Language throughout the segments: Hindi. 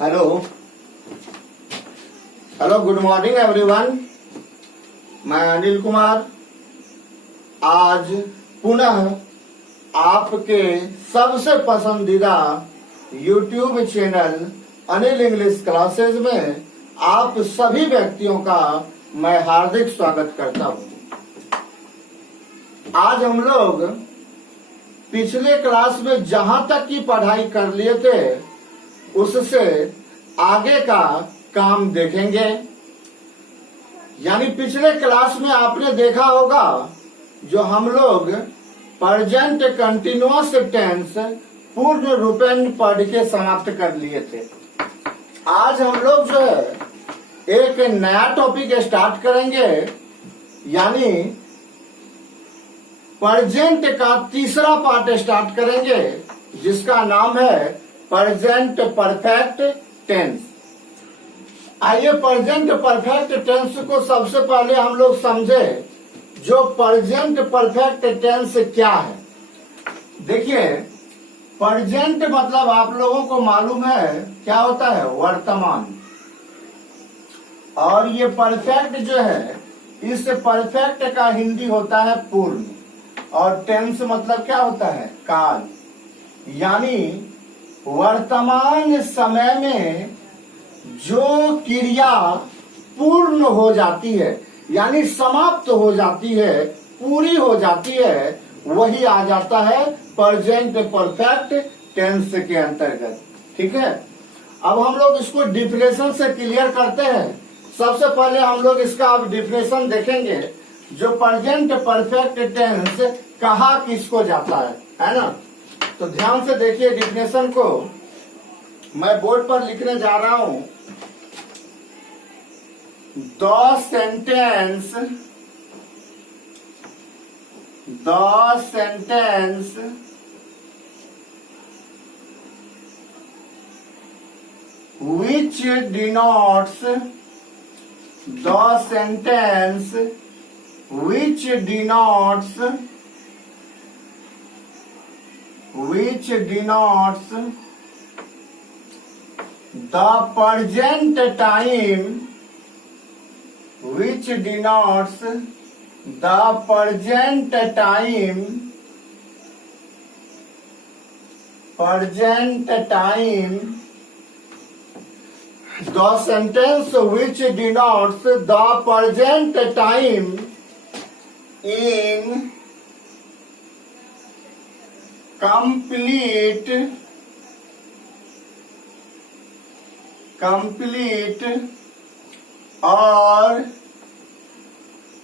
Hello hello, good morning everyone. मैं अनिल कुमार आज पुनः आपके सबसे पसंदीदा YouTube channel Anil English classes में आप सभी व्यक्तियों का मैं हार्दिक स्वागत करता हूं। आज हम लोग पिछले क्लास में जहां तक की पढ़ाई कर लिए थे उससे आगे का काम देखेंगे। यानी पिछले क्लास में आपने देखा होगा जो हम लोग प्रेजेंट कंटिन्यूअस टेंस पूर्ण रूपेण पढ़ के समाप्त कर लिए थे। आज हम लोग जो है एक नया टॉपिक स्टार्ट करेंगे, यानी प्रेजेंट का तीसरा पार्ट स्टार्ट करेंगे जिसका नाम है प्रेजेंट परफेक्ट टेंस। आइए प्रेजेंट परफेक्ट टेंस को सबसे पहले हम लोग समझे। जो प्रेजेंट परफेक्ट टेंस क्या है, देखिए प्रेजेंट मतलब आप लोगों को मालूम है क्या होता है, वर्तमान। और ये परफेक्ट जो है, इस परफेक्ट का हिंदी होता है पूर्ण। और टेंस मतलब क्या होता है, काल। यानी वर्तमान समय में जो क्रिया पूर्ण हो जाती है, यानी समाप्त हो जाती है, पूरी हो जाती है, वही आ जाता है प्रेजेंट परफेक्ट टेंस के अंतर्गत। ठीक है, अब हम लोग इसको डिफिनेशन से क्लियर करते हैं। सबसे पहले हम लोग इसका अब डिफिनेशन देखेंगे। जो प्रेजेंट परफेक्ट टेंस कहा किसको जाता है ना। तो ध्यान से देखिए डिफिनेशन को, मैं बोर्ड पर लिखने जा रहा हूं। The sentence which denotes the present time, the sentence which denotes the present time in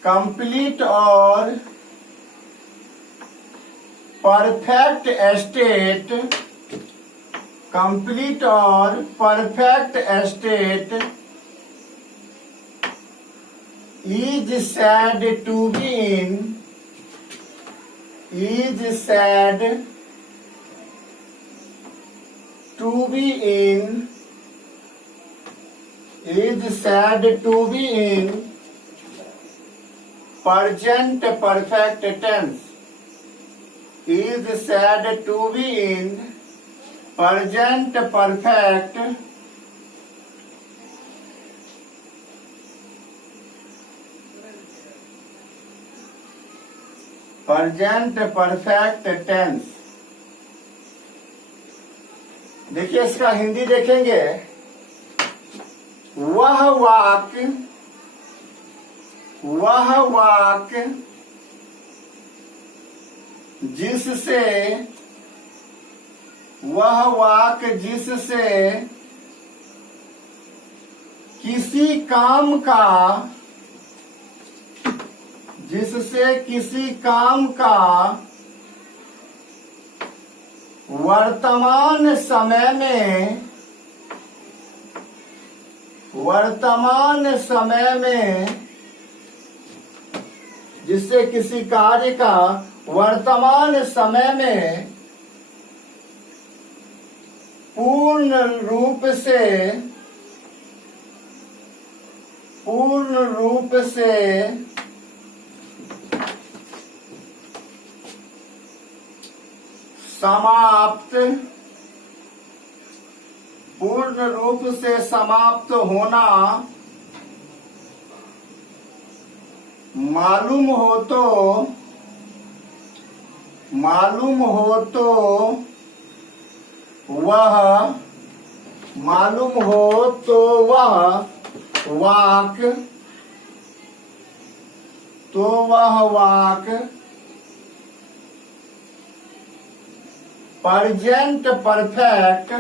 complete or perfect state, is said to be in present perfect tense. Is said to be in present perfect tense. देखिए इसका हिंदी देखेंगे। वह वाक्य जिससे किसी काम का वर्तमान समय में जिससे किसी कार्य का वर्तमान समय में पूर्ण रूप से समाप्त पूर्ण रूप से समाप्त होना मालूम हो तो वह वाक प्रेजेंट परफेक्ट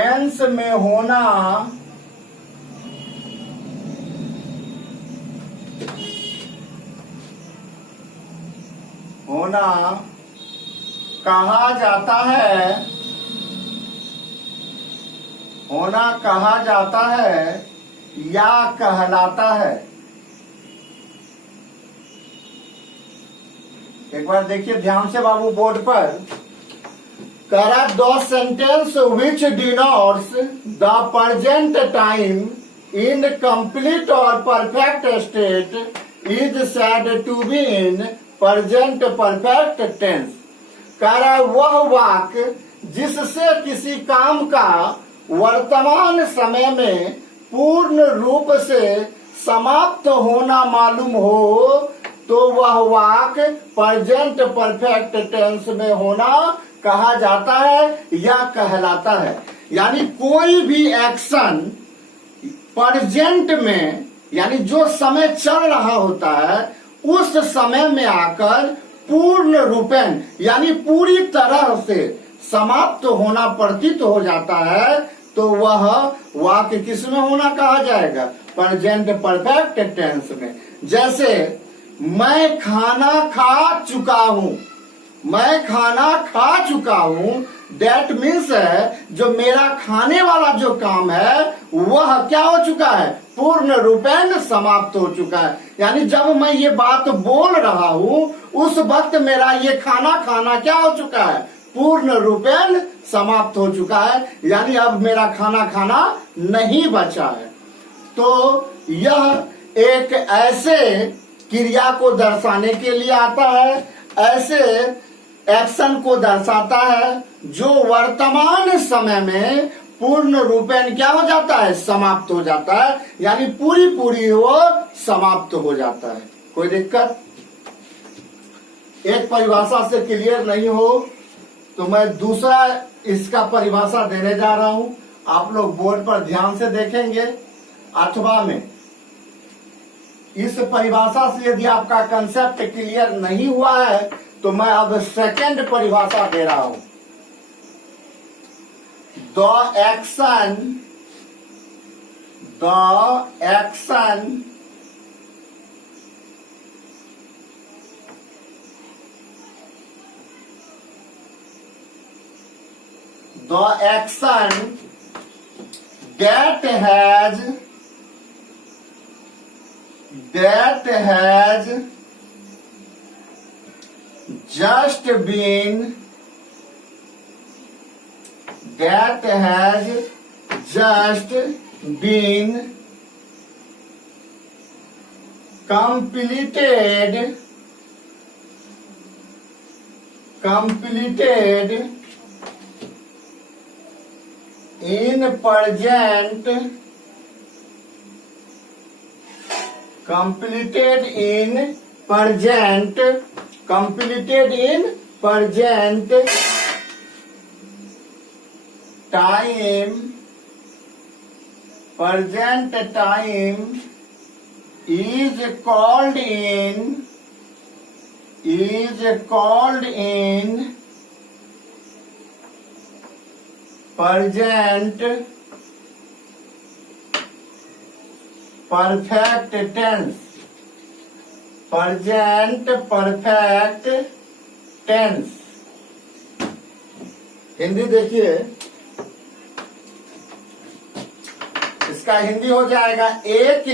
टेंस में होना कहा जाता है या कहलाता है। एक बार देखिए ध्यान से बाबू बोर्ड पर। Correct the sentence which denotes the present time in complete or perfect state is said to be in present perfect tense. कह रहा है वह वाक्य जिससे किसी काम का वर्तमान समय में पूर्ण रूप से समाप्त होना मालूम हो तो वह वाक्य प्रेजेंट परफेक्ट टेंस में होना कहा जाता है या कहलाता है। यानी कोई भी एक्शन प्रेजेंट में यानी जो समय चल रहा होता है उस समय में आकर पूर्ण रूपेण यानी पूरी तरह से समाप्त होना प्रतीत हो जाता है तो वह वाक्य किसमें होना कहा जाएगा? प्रेजेंट परफेक्ट टेंस में। जैसे मैं खाना खा चुका हूं दैट मीन्स है जो मेरा खाने वाला जो काम है वह क्या हो चुका है? पूर्ण रूपेण समाप्त हो चुका है। यानी जब मैं ये बात बोल रहा हूं उस वक्त मेरा ये खाना क्या हो चुका है? पूर्ण रूपेण समाप्त हो चुका है। यानी अब मेरा खाना नहीं बचा है। तो यह एक ऐसे क्रिया को दर्शाने के लिए आता है, ऐसे एक्शन को दर्शाता है जो वर्तमान समय में पूर्ण रूपेण क्या हो जाता है? समाप्त हो जाता है। यानी पूरी वो समाप्त हो जाता है। कोई दिक्कत? एक परिभाषा से क्लियर नहीं हो तो मैं दूसरा इसका परिभाषा देने जा रहा हूं। आप लोग बोर्ड पर ध्यान से देखेंगे अथवा में इस परिभाषा से यदि आपका कंसेप्ट क्लियर नहीं हुआ है तो मैं अब सेकंड परिभाषा दे रहा हूं। The action that has just been completed in present time is called in present perfect tense। Hindi देखिए, इसका हिंदी हो जाएगा एक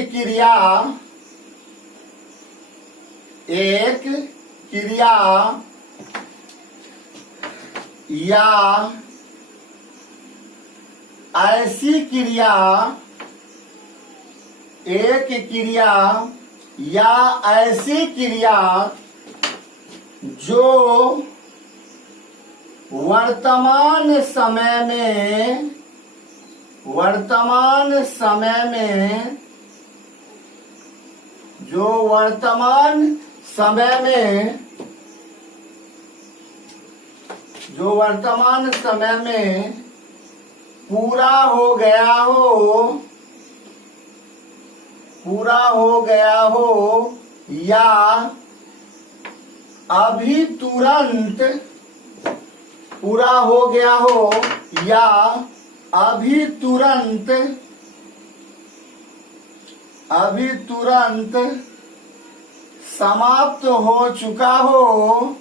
क्रिया या ऐसी क्रिया, एक क्रिया या ऐसी क्रिया जो वर्तमान समय में जो वर्तमान समय में पूरा हो गया हो या अभी तुरंत पूरा हो गया हो या अभी तुरंत समाप्त हो चुका हो,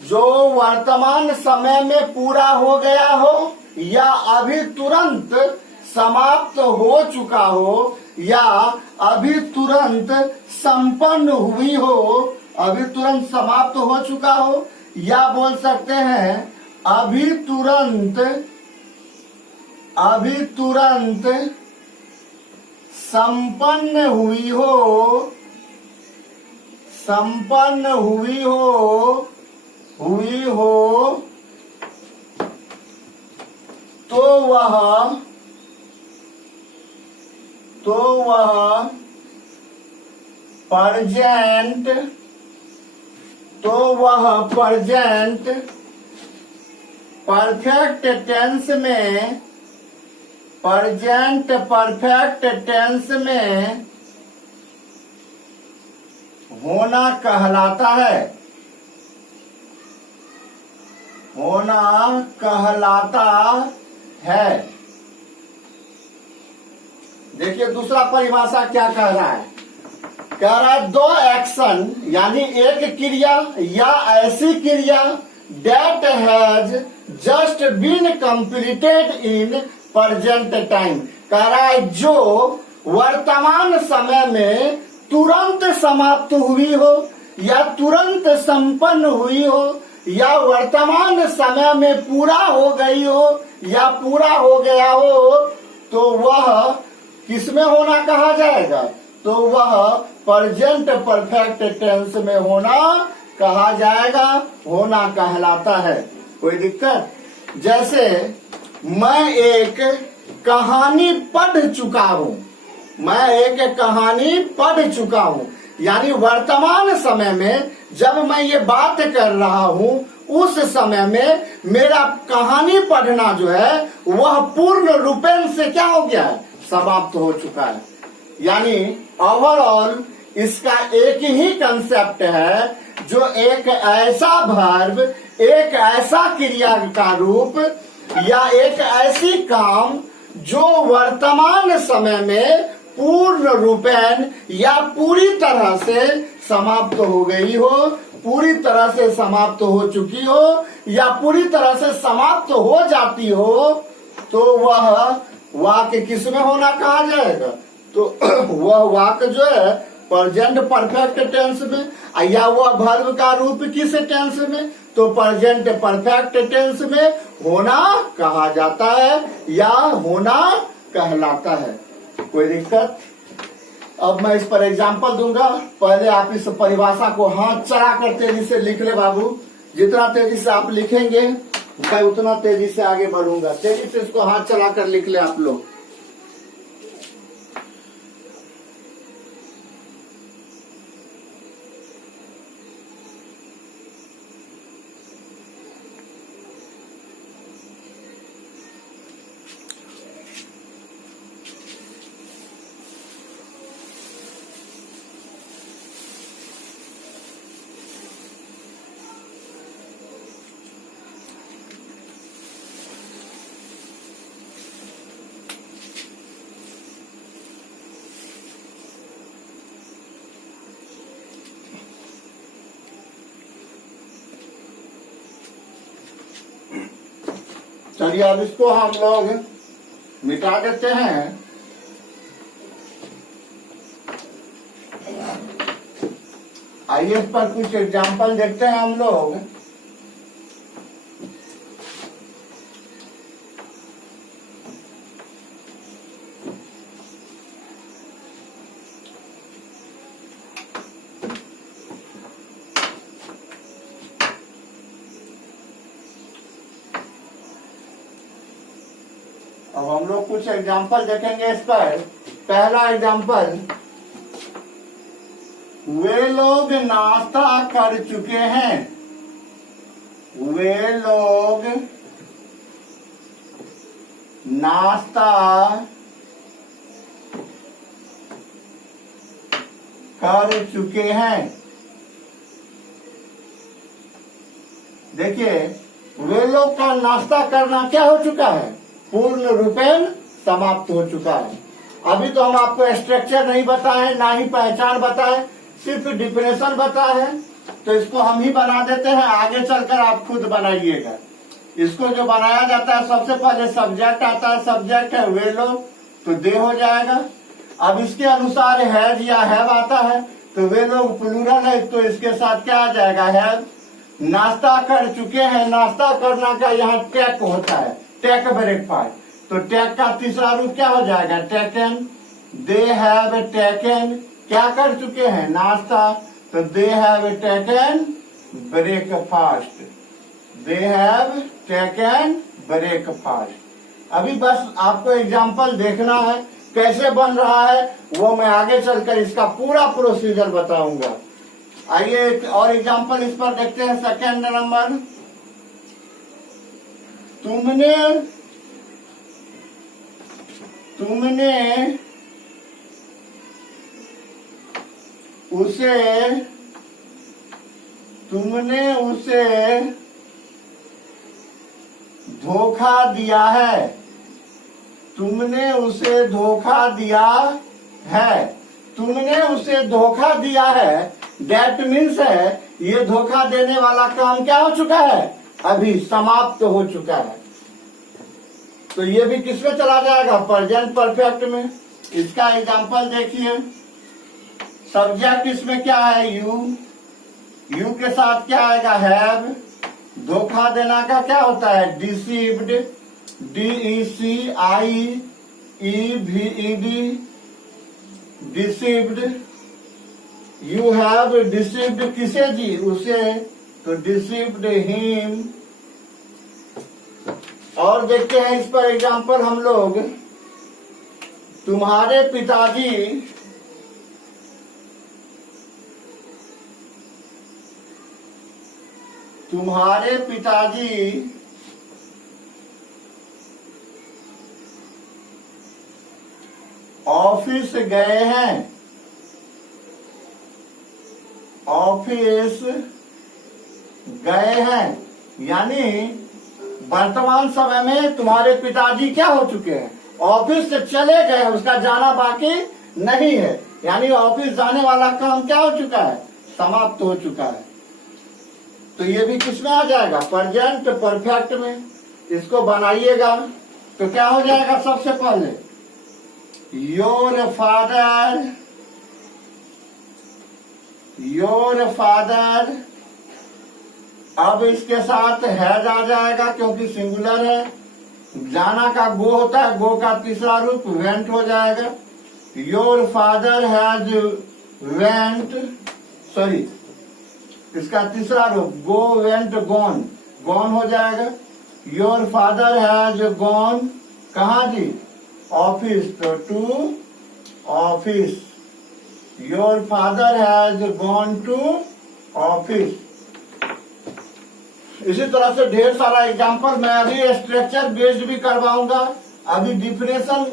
जो वर्तमान समय में पूरा हो गया हो या अभी तुरंत समाप्त हो चुका हो या अभी तुरंत संपन्न हुई हो, अभी तुरंत समाप्त हो चुका हो, या बोल सकते हैं अभी तुरंत संपन्न हुई हो तो वह परजेंट परफेक्ट टेंस में होना कहलाता है। देखिए दूसरा परिभाषा क्या कह रहा है, दो एक्शन यानी एक क्रिया या ऐसी क्रिया that has just been completed in present time, कह रहा है जो वर्तमान समय में तुरंत समाप्त हुई हो या तुरंत संपन्न हुई हो या वर्तमान समय में पूरा हो गई हो या पूरा हो गया हो, तो वह किसमें होना कहा जाएगा, तो वह प्रेजेंट परफेक्ट टेंस में होना कहा जाएगा, होना कहलाता है। कोई दिक्कत? जैसे मैं एक कहानी पढ़ चुका हूं, यानी वर्तमान समय में जब मैं ये बात कर रहा हूं उस समय में मेरा कहानी पढ़ना जो है वह पूर्ण रूपेण से क्या हो गया है, समाप्त हो चुका है। यानी ओवरऑल इसका एक ही कंसेप्ट है, जो एक ऐसा वर्ब, एक ऐसा क्रिया का रूप या एक ऐसी काम जो वर्तमान समय में पूर्ण रूपेण या पूरी तरह से समाप्त हो गई हो, पूरी तरह से समाप्त हो चुकी हो या पूरी तरह से समाप्त हो जाती हो, तो वह वाक्य किसमें होना कहा जाएगा, तो वह वाक्य जो है प्रेजेंट परफेक्ट टेंस में, या वह वर्ब का रूप किस टेंस में, तो प्रेजेंट परफेक्ट टेंस में होना कहा जाता है या होना कहलाता है। कोई दिक्कत? अब मैं इस पर एग्जांपल दूंगा, पहले आप इस परिभाषा को हाथ चला कर तेजी से लिख ले बाबू। जितना तेजी से आप लिखेंगे मैं उतना तेजी से आगे बढ़ूंगा। तेजी से इसको हाथ चला कर लिख ले आप लोग। चलिए अब इसको हम लोग मिटा देते हैं। आइए इस पर कुछ एग्जाम्पल देखते हैं हम लोग। अब हम लोग कुछ एग्जाम्पल देखेंगे इस पर। पहला एग्जाम्पल, वे लोग नाश्ता कर चुके हैं। वे लोग नाश्ता कर चुके हैं। देखिए, वे लोग का नाश्ता करना क्या हो चुका है? पूर्ण रूपेण समाप्त हो चुका है। अभी तो हम आपको स्ट्रक्चर नहीं बताए, ना ही पहचान बताए, सिर्फ डिफिनेशन बताए हैं। तो इसको हम ही बना देते हैं, आगे चलकर आप खुद बनाइएगा। इसको जो बनाया जाता है, सबसे पहले सब्जेक्ट आता है। सब्जेक्ट है वे लोग, तो दे हो जाएगा। अब इसके अनुसार हैज या हैव आता है, तो वे लोग प्लूरल है, तो इसके साथ क्या आ जाएगा? हैव। नाश्ता कर चुके हैं, नाश्ता करना का यहाँ टेक होता है, टेक ब्रेकफास्ट। तो टेक का तीसरा रूप क्या हो जाएगा? टेकन। दे हैव टेकन, क्या कर चुके हैं? नाश्ता। तो they have taken breakfast. They have taken breakfast. अभी बस आपको एग्जाम्पल देखना है कैसे बन रहा है, वो मैं आगे चलकर इसका पूरा प्रोसीजर बताऊंगा। आइए एक और एग्जाम्पल इस पर देखते हैं। सेकंड नंबर, तुमने उसे धोखा दिया है। तुमने उसे धोखा दिया है। तुमने उसे धोखा दिया है, दैट मीन्स है ये धोखा देने वाला काम क्या हो चुका है? अभी समाप्त हो चुका है। तो ये भी किसमें चला जाएगा? प्रेजेंट परफेक्ट में। इसका एग्जांपल देखिए। सब्जेक्ट इसमें क्या है? यू। यू के साथ क्या आएगा? हैव। धोखा देना का क्या होता है? Deceived. DECIEVED, deceived. You have deceived किसे जी? उसे। तो डिसीव्ड हिम। और देखते हैं इस पर एग्जांपल हम लोग। तुम्हारे पिताजी ऑफिस गए हैं। ऑफिस गए हैं यानी वर्तमान समय में तुम्हारे पिताजी क्या हो चुके हैं? ऑफिस से चले गए, उसका जाना बाकी नहीं है। यानी ऑफिस जाने वाला काम क्या हो चुका है? समाप्त हो चुका है। तो ये भी किसमें आ जाएगा? प्रेजेंट परफेक्ट में। इसको बनाइएगा तो क्या हो जाएगा? सबसे पहले योर फादर। अब इसके साथ हैज आ जाएगा क्योंकि सिंगुलर है। जाना का गो होता है, गो का तीसरा रूप वेंट हो जाएगा। Your father has went, sorry इसका तीसरा रूप गो वेंट गॉन, गॉन हो जाएगा। योर फादर हैज गॉन कहाँ जी? ऑफिस, तो to office. Your father has gone to office. इसी तरह से ढेर सारा एग्जांपल मैं अभी स्ट्रक्चर बेस्ड भी करवाऊंगा। अभी डिफिनेशन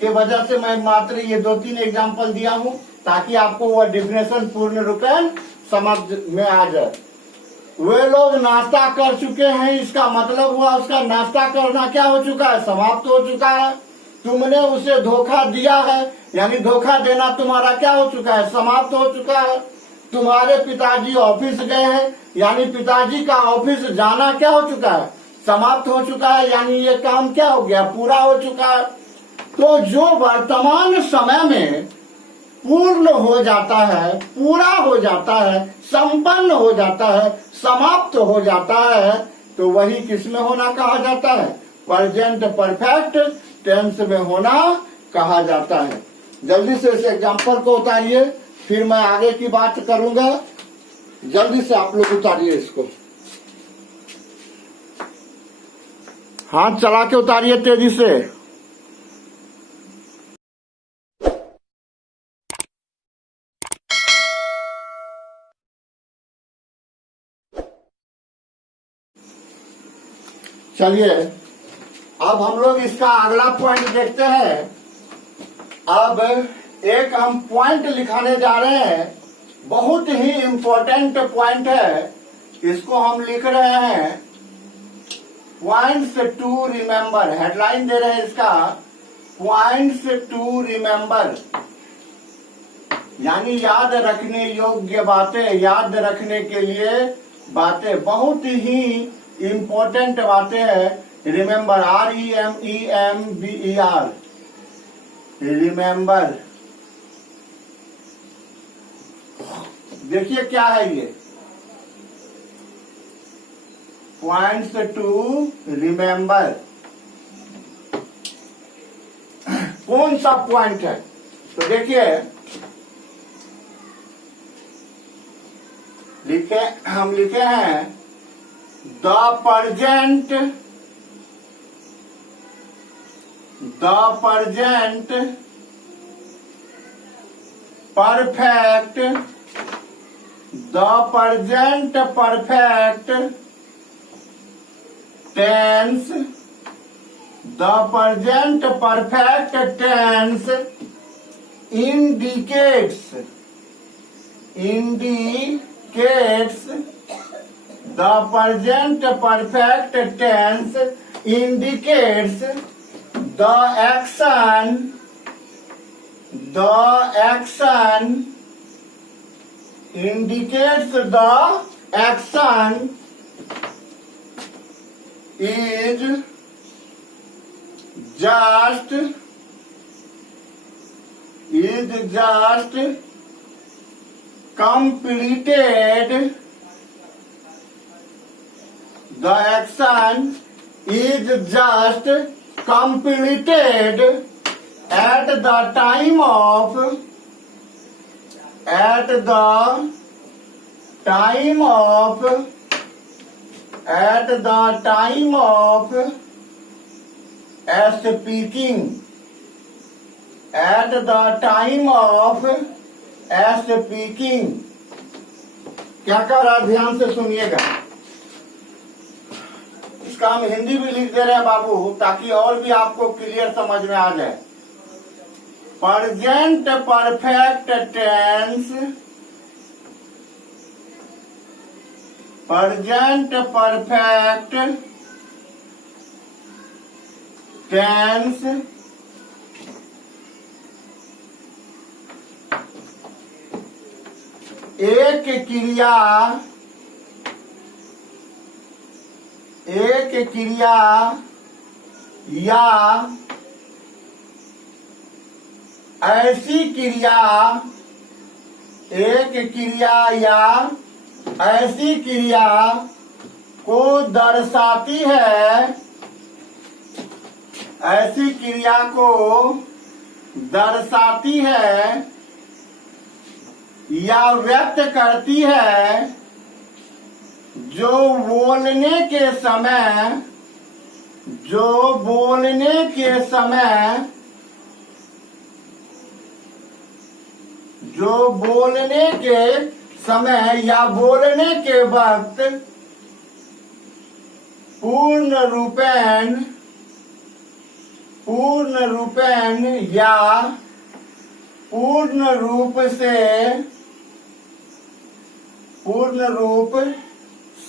के वजह से मैं मात्र ये 2-3 एग्जांपल दिया हूं ताकि आपको वह डिफिनेशन पूर्ण रूपेण समझ में आ जाए। वे लोग नाश्ता कर चुके हैं, इसका मतलब हुआ उसका नाश्ता करना क्या हो चुका है? समाप्त हो चुका है। तुमने उसे धोखा दिया है यानी धोखा देना तुम्हारा क्या हो चुका है? समाप्त हो चुका है। तुम्हारे पिताजी ऑफिस गए हैं यानी पिताजी का ऑफिस जाना क्या हो चुका है? समाप्त हो चुका है। यानी ये काम क्या हो गया? पूरा हो चुका है। तो जो वर्तमान समय में पूर्ण हो जाता है, पूरा हो जाता है, संपन्न हो जाता है, समाप्त हो जाता है, तो वही किसमें होना कहा जाता है? प्रेजेंट परफेक्ट टेंस में होना कहा जाता है। जल्दी से इस एग्जाम्पल को उतारिए, फिर मैं आगे की बात करूंगा। जल्दी से आप लोग उतारिए इसको, हाथ चला के उतारिए तेजी से। चलिए अब हम लोग इसका अगला पॉइंट देखते हैं। अब एक हम पॉइंट लिखाने जा रहे हैं, बहुत ही इंपॉर्टेंट पॉइंट है। इसको हम लिख रहे हैं पॉइंट्स टू रिमेंबर। हेडलाइन दे रहे हैं इसका पॉइंट्स टू रिमेंबर, यानी याद रखने योग्य बातें, याद रखने के लिए बातें, बहुत ही इंपॉर्टेंट बातें हैं। Remember, REMEMBER, remember. देखिए क्या है ये पॉइंट्स टू रिमेंबर। कौन सा पॉइंट है? तो देखिए हम लिखे हैं the present perfect tense, the present perfect tense indicates the present perfect tense indicates the action indicates the action is just completed. The action is just completed at the time of speaking. At the time of speaking. क्या कह रहा है, ध्यान से सुनिएगा। इसका हम हिंदी भी लिख दे रहे हैं बाबू, ताकि और भी आपको क्लियर समझ में आ जाए। Present perfect tense, present perfect tense एक क्रिया या ऐसी क्रिया, एक क्रिया या ऐसी क्रिया को दर्शाती है, ऐसी क्रिया को दर्शाती है या व्यक्त करती है जो बोलने के समय या बोलने के वक्त पूर्ण रूपेण या पूर्ण रूप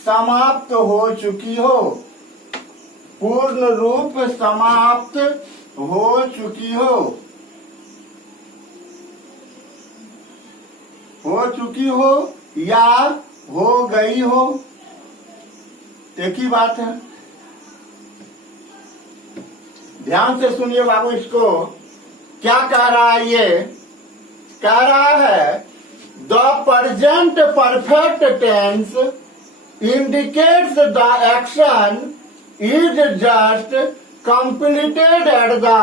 समाप्त हो चुकी हो, पूर्ण रूप समाप्त हो चुकी हो या हो गई हो, एक ही बात है। ध्यान से सुनिए बाबू, इसको क्या कह रहा है? ये कह रहा है the present perfect tense indicates the action is just completed at the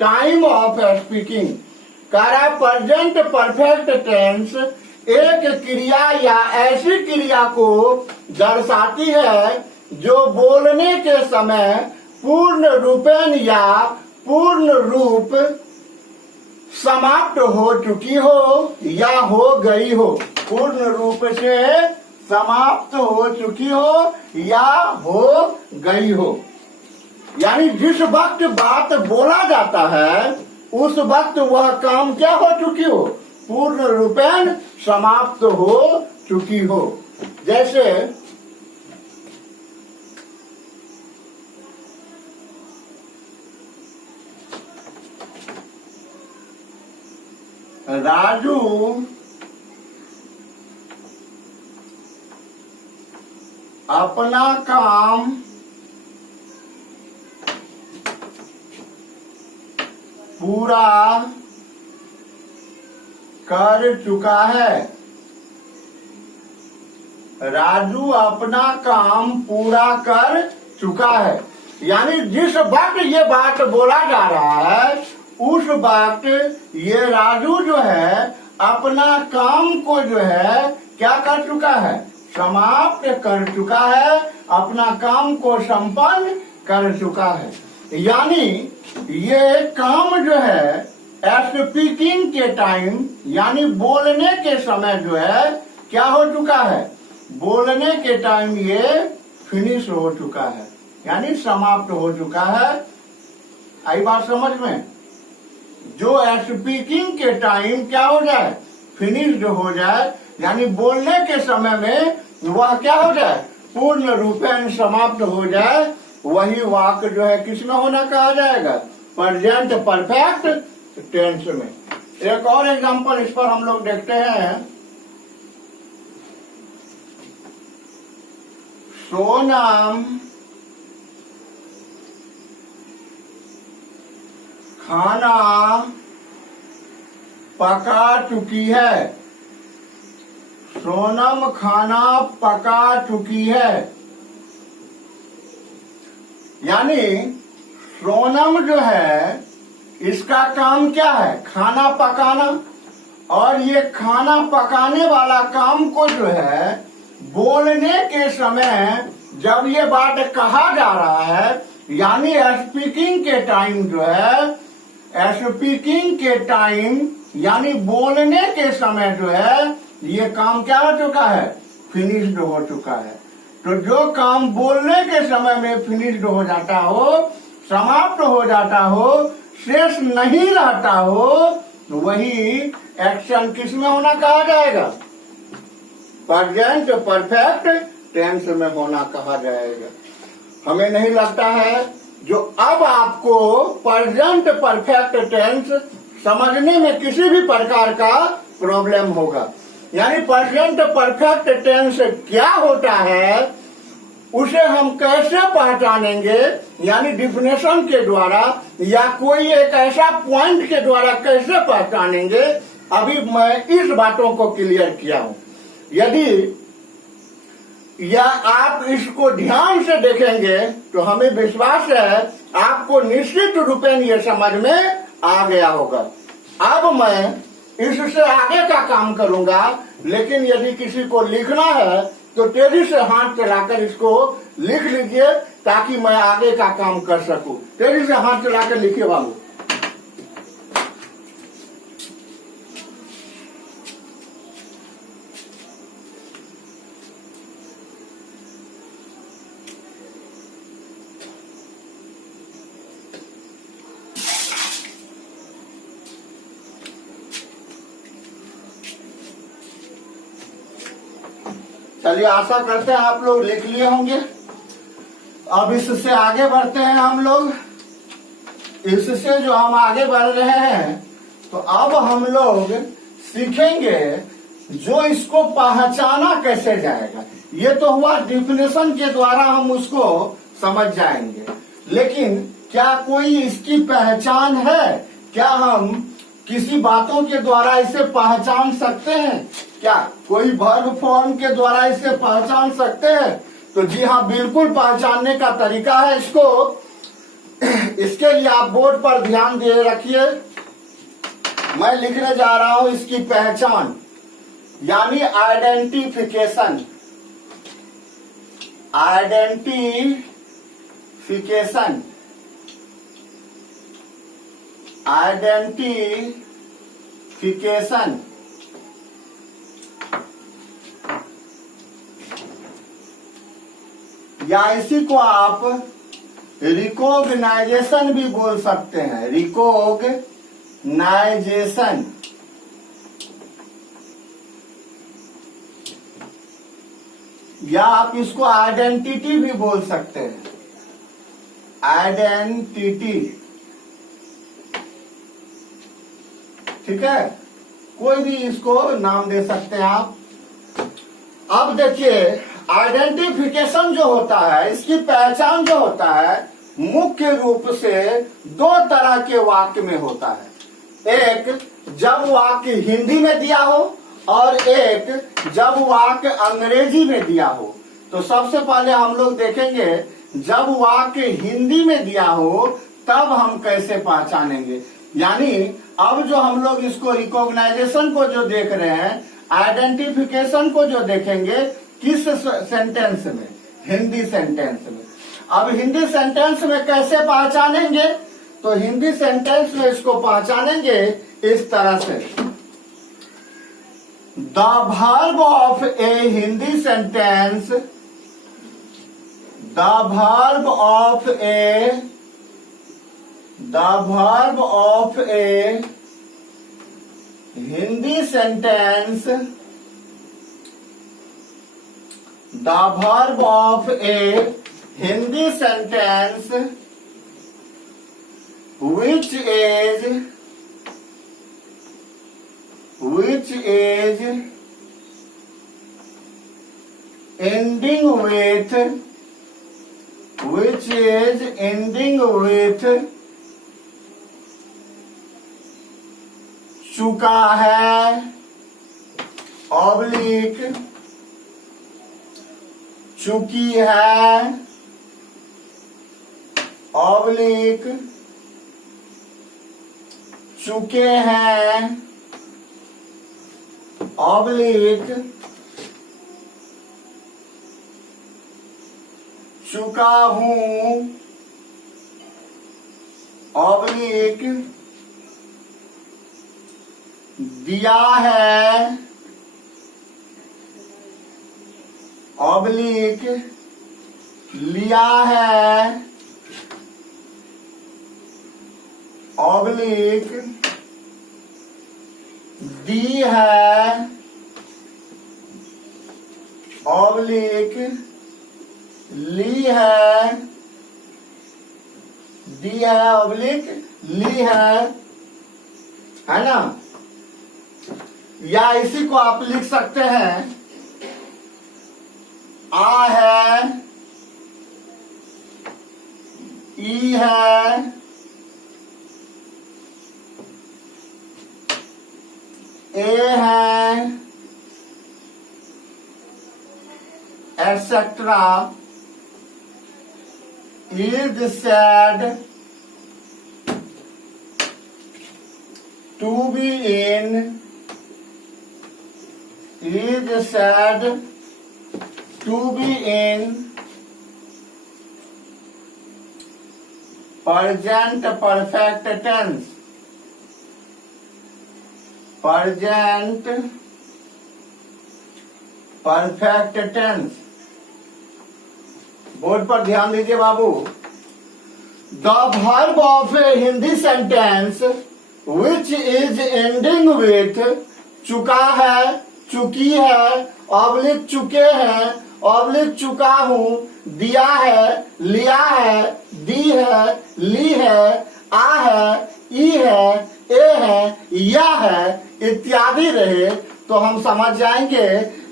time of speaking. कह रहा प्रेजेंट परफेक्ट टेंस एक क्रिया या ऐसी क्रिया को दर्शाती है जो बोलने के समय पूर्ण रूपेण या पूर्ण रूप समाप्त हो चुकी हो या हो गई हो, पूर्ण रूप से समाप्त हो चुकी हो या हो गई हो। यानी जिस वक्त बात बोला जाता है उस वक्त वह काम क्या हो चुकी हो, पूर्ण रूपेण समाप्त हो चुकी हो। जैसे राजू अपना काम पूरा कर चुका है। राजू अपना काम पूरा कर चुका है। यानी जिस वक्त ये बात बोला जा रहा है उस वक्त ये राजू जो है अपना काम को जो है क्या कर चुका है, समाप्त कर चुका है, अपना काम को संपन्न कर चुका है। यानी ये काम जो है स्पीकिंग के टाइम यानी बोलने के समय जो है क्या हो चुका है, बोलने के टाइम ये फिनिश हो चुका है, यानी समाप्त हो चुका है। आई बात समझ में? जो स्पीकिंग के टाइम क्या हो जाए, फिनिश्ड हो जाए, यानी बोलने के समय में वह क्या हो जाए, पूर्ण रूपेण समाप्त हो जाए, वही वाक्य जो है किसमें होना कहा जाएगा, प्रेजेंट परफेक्ट टेंस में। एक और एग्जांपल इस पर हम लोग देखते हैं। सोनम खाना पका चुकी है। सोनम खाना पका चुकी है। यानी सोनम जो है इसका काम क्या है, खाना पकाना, और ये खाना पकाने वाला काम को जो है बोलने के समय जब ये बात कहा जा रहा है यानी स्पीकिंग के टाइम जो है, स्पीकिंग के टाइम यानी बोलने के समय जो है ये काम क्या हो चुका है, फिनिश्ड हो चुका है। तो जो काम बोलने के समय में फिनिश्ड हो जाता हो, समाप्त हो जाता हो, शेष नहीं रहता हो, वही एक्शन किसमें होना कहा जाएगा, प्रेजेंट परफेक्ट टेंस में होना कहा जाएगा। हमें नहीं लगता है जो अब आपको प्रेजेंट परफेक्ट टेंस समझने में किसी भी प्रकार का प्रॉब्लम होगा। यानी प्रेजेंट परफेक्ट टेंस क्या होता है, उसे हम कैसे पहचानेंगे, यानी डिफिनेशन के द्वारा या कोई एक ऐसा पॉइंट के द्वारा कैसे पहचानेंगे, अभी मैं इस बातों को क्लियर किया हूं। यदि या आप इसको ध्यान से देखेंगे तो हमें विश्वास है आपको निश्चित रूपेण ये समझ में आ गया होगा। अब मैं इससे आगे का काम करूंगा, लेकिन यदि किसी को लिखना है तो तेजी से हाथ चलाकर इसको लिख लीजिए ताकि मैं आगे का काम कर सकूं। तेजी से हाथ चलाकर लिखिए बाबू। चलिए, आशा करते हैं आप लोग लिख लिए होंगे। अब इससे आगे बढ़ते हैं हम लोग। इससे जो हम आगे बढ़ रहे हैं तो अब हम लोग सीखेंगे जो इसको पहचाना कैसे जाएगा। ये तो हुआ डिफिनेशन के द्वारा हम उसको समझ जाएंगे, लेकिन क्या कोई इसकी पहचान है? क्या हम किसी बातों के द्वारा इसे पहचान सकते हैं? क्या कोई वर्ब फॉर्म के द्वारा इसे पहचान सकते हैं? तो जी हाँ, बिल्कुल पहचानने का तरीका है इसको। इसके लिए आप बोर्ड पर ध्यान दिए रखिए। मैं लिखने जा रहा हूं इसकी पहचान, यानी आइडेंटिफिकेशन। Identification, identification. या इसी को आप रिकॉग्नाइजेशन भी बोल सकते हैं, रिकॉग्नाइजेशन। या आप इसको आइडेंटिटी भी बोल सकते हैं, आइडेंटिटी। ठीक है, कोई भी इसको नाम दे सकते हैं आप। अब देखिए, आइडेंटिफिकेशन जो होता है, इसकी पहचान जो होता है, मुख्य रूप से दो तरह के वाक्य में होता है। एक जब वाक्य हिंदी में दिया हो और एक जब वाक्य अंग्रेजी में दिया हो। तो सबसे पहले हम लोग देखेंगे जब वाक्य हिंदी में दिया हो तब हम कैसे पहचानेंगे। यानी अब जो हम लोग इसको रिकॉग्नाइजेशन को जो देख रहे हैं, आइडेंटिफिकेशन को जो देखेंगे किस सेंटेंस में, हिंदी सेंटेंस में। अब हिंदी सेंटेंस में कैसे पहचानेंगे, तो हिंदी सेंटेंस में इसको पहचानेंगे इस तरह से। The verb of a Hindi sentence, the verb of a Hindi sentence, the verb of a Hindi sentence which is ending with चुका है, ऑब्लिक चुकी है, ऑब्लिक चुके हैं, ऑब्लिक चुका हूं, ऑब्लिक दिया है, ऑब्लिक लिया है, ऑब्लिक दी है, ऑब्लिक ली है, दी है, ऑब्लिक ली है ना। या इसी को आप लिख सकते हैं, आ है, ई है, ए है, etcetera, is said to be in, is said to be in present perfect tense, present perfect tense। Board पर ध्यान दीजिए बाबू। The verb of a Hindi sentence which is ending with चुका है, चुकी है, ऑब्लिक चुके हैं, ऑब्लिक चुका हूं, दिया है, लिया है, दी है, ली है, आ है, ई है, ए है, या है इत्यादि रहे तो हम समझ जाएंगे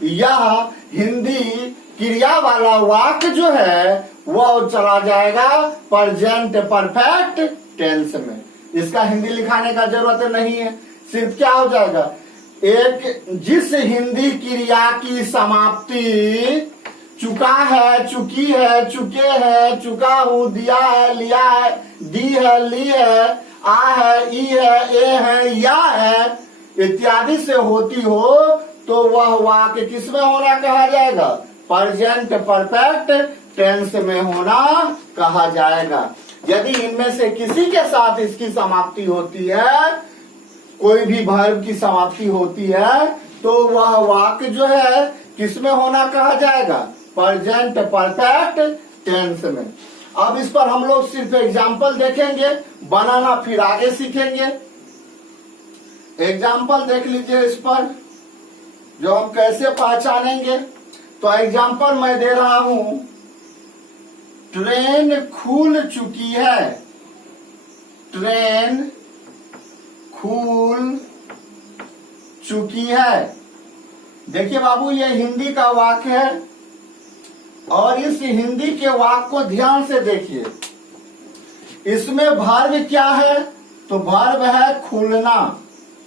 यह हिंदी क्रिया वाला वाक्य जो है वह चला जाएगा प्रेजेंट परफेक्ट टेंस में। इसका हिंदी लिखाने का जरूरत नहीं है, सिर्फ क्या हो जाएगा, एक जिस हिंदी क्रिया की समाप्ति चुका है, चुकी है, चुके हैं, चुका हूं, दिया है, लिया है, दी है, ली है, आ है, ई है, ए है, या है इत्यादि से होती हो तो वह वाक्य किसमें होना कहा जाएगा, प्रेजेंट परफेक्ट टेंस में होना कहा जाएगा। यदि इनमें से किसी के साथ इसकी समाप्ति होती है, कोई भी वर्ब की समाप्ति होती है तो वह वाक्य जो है किसमें होना कहा जाएगा, प्रेजेंट परफेक्ट टेंस में। अब इस पर हम लोग सिर्फ एग्जाम्पल देखेंगे, बनाना फिर आगे सीखेंगे। एग्जाम्पल देख लीजिए इस पर, जो हम कैसे पहचानेंगे। तो एग्जाम्पल मैं दे रहा हूं, ट्रेन खुल चुकी है, ट्रेन खुल चुकी है। देखिए बाबू, ये हिंदी का वाक्य है और इस हिंदी के वाक्य को ध्यान से देखिए। इसमें वर्ब क्या है? तो वर्ब है खुलना।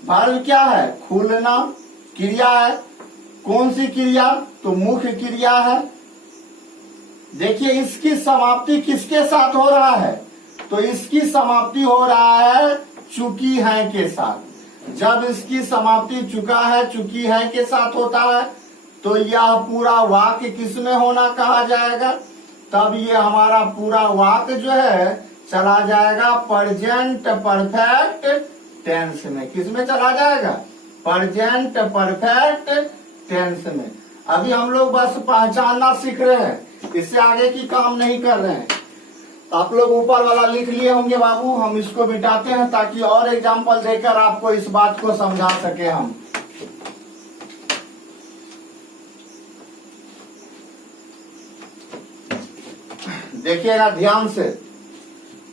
वर्ब क्या है? खुलना। क्रिया है, कौन सी क्रिया? तो मुख्य क्रिया है। देखिए इसकी समाप्ति किसके साथ हो रहा है? तो इसकी समाप्ति हो रहा है चुकी है के साथ। जब इसकी समाप्ति चुका है, चुकी है के साथ होता है तो यह पूरा वाक्य किसमें होना कहा जाएगा? तब ये हमारा पूरा वाक्य जो है चला जाएगा प्रेजेंट परफेक्ट टेंस में। किसमें चला जाएगा? प्रेजेंट परफेक्ट टेंस में। अभी हम लोग बस पहचानना सीख रहे हैं, इससे आगे की काम नहीं कर रहे हैं। आप लोग ऊपर वाला लिख लिए होंगे बाबू, हम इसको मिटाते हैं ताकि और एग्जाम्पल देकर आपको इस बात को समझा सके हम। देखिएगा ध्यान से,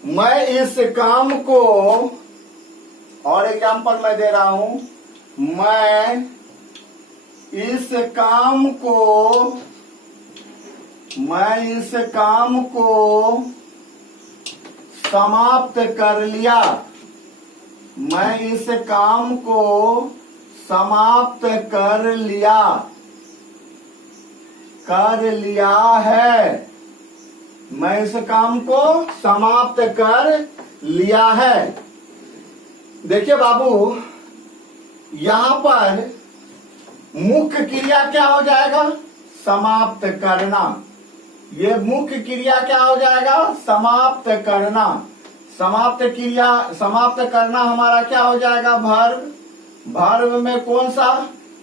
मैं इस काम को, और एग्जाम्पल मैं दे रहा हूं, मैं इस काम को समाप्त कर लिया। मैं इस काम को समाप्त कर लिया है। मैं इस काम को समाप्त कर लिया है। देखिए बाबू, यहां पर मुख्य क्रिया क्या हो जाएगा? समाप्त करना। ये मुख्य क्रिया क्या हो जाएगा? समाप्त करना। समाप्त क्रिया, समाप्त करना हमारा क्या हो जाएगा? वर्ब। वर्ब में कौन सा?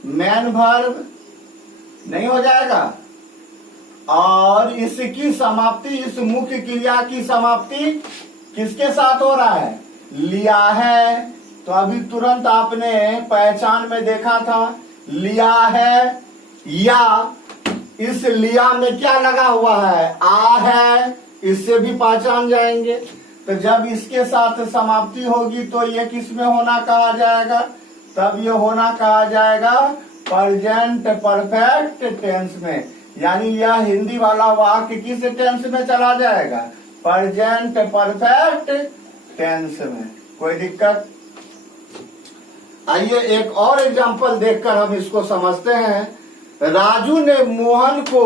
मेन वर्ब नहीं हो जाएगा। और इसकी समाप्ति, इस मुख्य क्रिया की समाप्ति किसके साथ हो रहा है? लिया है। तो अभी तुरंत आपने पहचान में देखा था, लिया है, या इस लिया में क्या लगा हुआ है? आ है। इससे भी पहचान जाएंगे। तो जब इसके साथ समाप्ति होगी तो ये किस में होना कहा जाएगा? तब ये होना कहा जाएगा प्रेजेंट परफेक्ट टेंस में। यानी यह हिंदी वाला वाक्य किस टेंस में चला जाएगा? प्रेजेंट परफेक्ट टेंस में। कोई दिक्कत? आइए एक और एग्जांपल देखकर हम इसको समझते हैं। राजू ने मोहन को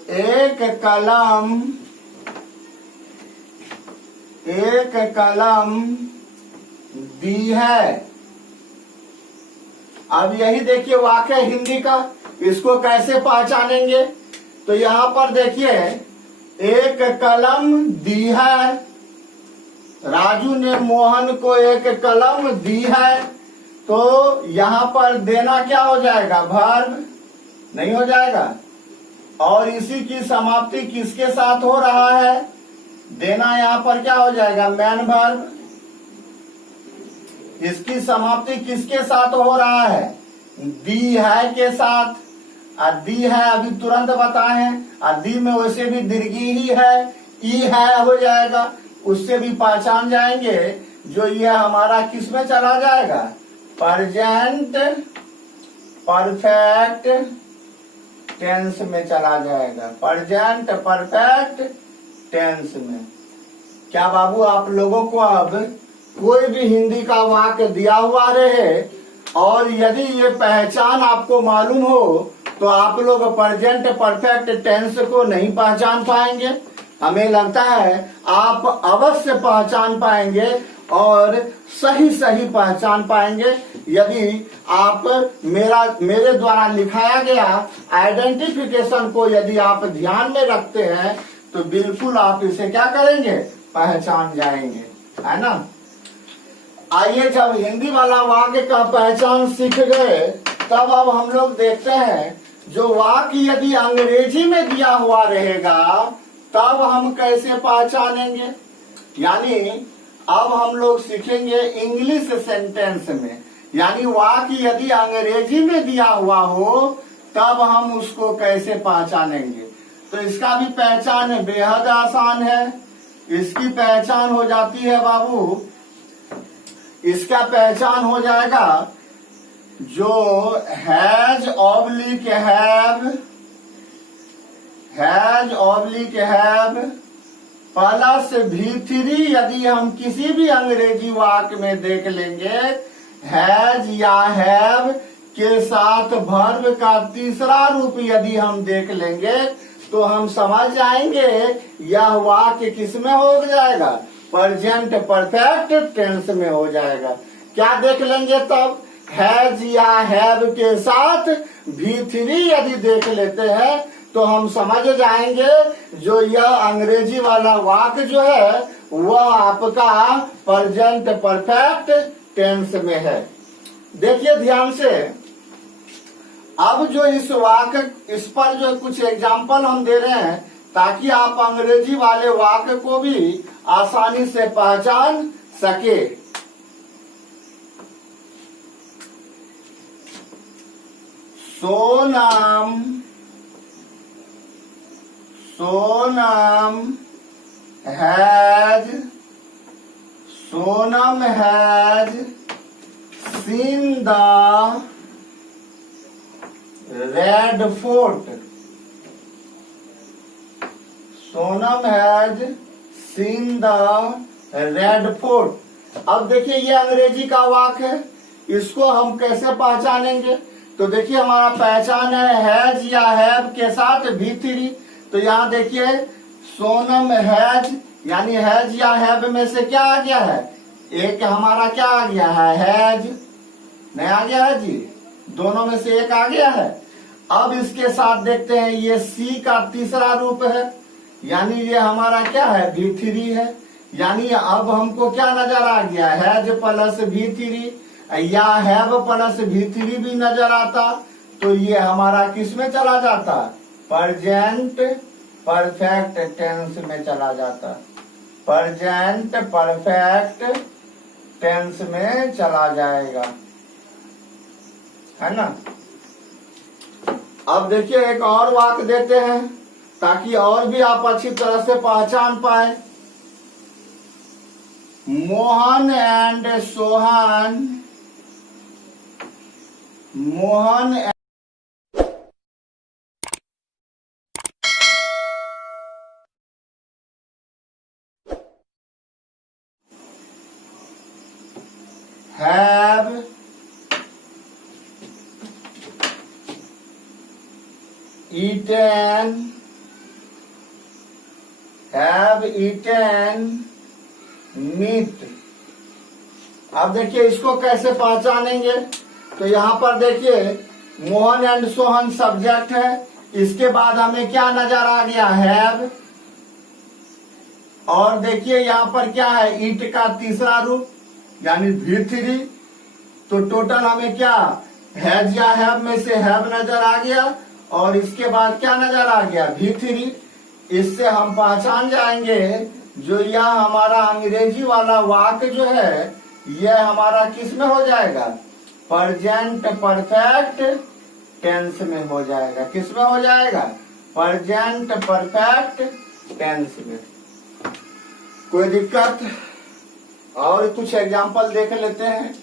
एक कलम दी है। अब यही देखिए वाक्य हिंदी का, इसको कैसे पहचानेंगे? तो यहाँ पर देखिए, एक कलम दी है। राजू ने मोहन को एक कलम दी है। तो यहाँ पर देना क्या हो जाएगा? वर्ब नहीं हो जाएगा। और इसी की समाप्ति किसके साथ हो रहा है? देना यहाँ पर क्या हो जाएगा? Main verb. इसकी समाप्ति किसके साथ हो रहा है? दी है के साथ। दी है अभी तुरंत बताए, दी में वैसे भी दीर्घी ही है, ई है हो जाएगा। उससे भी पहचान जाएंगे जो ये हमारा किस में चला जाएगा? प्रेजेंट परफेक्ट टेंस में चला जाएगा। प्रेजेंट परफेक्ट टेंस में। क्या बाबू आप लोगों को अब कोई भी हिंदी का वाक्य दिया हुआ रहे और यदि ये पहचान आपको मालूम हो तो आप लोग प्रेजेंट परफेक्ट टेंस को नहीं पहचान पाएंगे? हमें लगता है आप अवश्य पहचान पाएंगे और सही सही पहचान पाएंगे यदि आप मेरे द्वारा लिखाया गया आइडेंटिफिकेशन को यदि आप ध्यान में रखते हैं तो बिल्कुल आप इसे क्या करेंगे, पहचान जाएंगे, है ना। आइए, जब हिंदी वाला वाक्य का पहचान सीख गए तब अब हम लोग देखते हैं जो वाक्य यदि अंग्रेजी में दिया हुआ रहेगा तब हम कैसे पहचानेंगे। यानी अब हम लोग सीखेंगे इंग्लिश सेंटेंस में, यानी वाक्य यदि अंग्रेजी में दिया हुआ हो तब हम उसको कैसे पहचानेंगे। तो इसका भी पहचान बेहद आसान है। इसकी पहचान हो जाती है बाबू, इसका पहचान हो जाएगा जो has oblique have plus V3 यदि हम किसी भी अंग्रेजी वाक्य में देख लेंगे हैज या हैव के साथ वर्ब का तीसरा रूप यदि हम देख लेंगे तो हम समझ जाएंगे यह वाक्य किस में हो जाएगा, प्रेजेंट परफेक्ट टेंस में हो जाएगा। क्या देख लेंगे तब, हैज या हैव के साथ V3 यदि देख लेते हैं तो हम समझ जाएंगे जो यह अंग्रेजी वाला वाक्य जो है वह आपका प्रेजेंट परफेक्ट टेंस में है। देखिए ध्यान से, अब जो इस वाक्य इस पर जो कुछ एग्जाम्पल हम दे रहे हैं ताकि आप अंग्रेजी वाले वाक्य को भी आसानी से पहचान सके। Sonam has seen the red fort. Sonam has seen the red fort. अब देखिए ये अंग्रेजी का वाक्य है, इसको हम कैसे पहचानेंगे। तो देखिए हमारा पहचान है हैज या हैव के साथ V3। तो यहाँ देखिए सोनम हैज यानी हैज या हैव में से क्या आ गया है, एक हमारा क्या आ गया है, हैज नहीं आ गया है जी, दोनों में से एक आ गया है। अब इसके साथ देखते हैं ये सी का तीसरा रूप है, यानी ये हमारा क्या है, V3 है। यानी अब हमको क्या नजर आ गया, हैज प्लस V3 या हैव प्लस V3 भी नजर आता तो ये हमारा किस में चला जाता, प्रेजेंट परफेक्ट टेंस में चला जाता, प्रेजेंट परफेक्ट टेंस में चला जाएगा, है ना। अब देखिए एक और वाक्य देते हैं ताकि और भी आप अच्छी तरह से पहचान पाए। Mohan and Sohan, Mohan have eaten meat। अब देखिए इसको कैसे पहचानेंगे। तो यहाँ पर देखिए मोहन एंड सोहन सब्जेक्ट है, इसके बाद हमें क्या नजर आ गया, हैव। और देखिए यहाँ पर क्या है, ईट का तीसरा रूप यानी V3। तो टोटल हमें क्या हैज या हैव में से हैव नजर आ गया और इसके बाद क्या नजर आ गया, V3। इससे हम पहचान जाएंगे जो यह हमारा अंग्रेजी वाला वाक्य जो है यह हमारा किस में हो जाएगा, प्रेजेंट परफेक्ट टेंस में हो जाएगा। किस में हो जाएगा, प्रेजेंट परफेक्ट टेंस में। कोई दिक्कत, और कुछ एग्जाम्पल देख लेते हैं।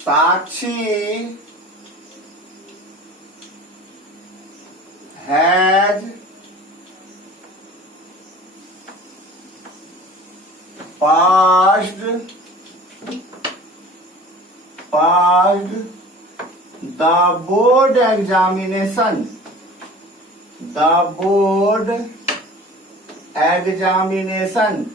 Sakshi has pass passed the board examination. The board examination.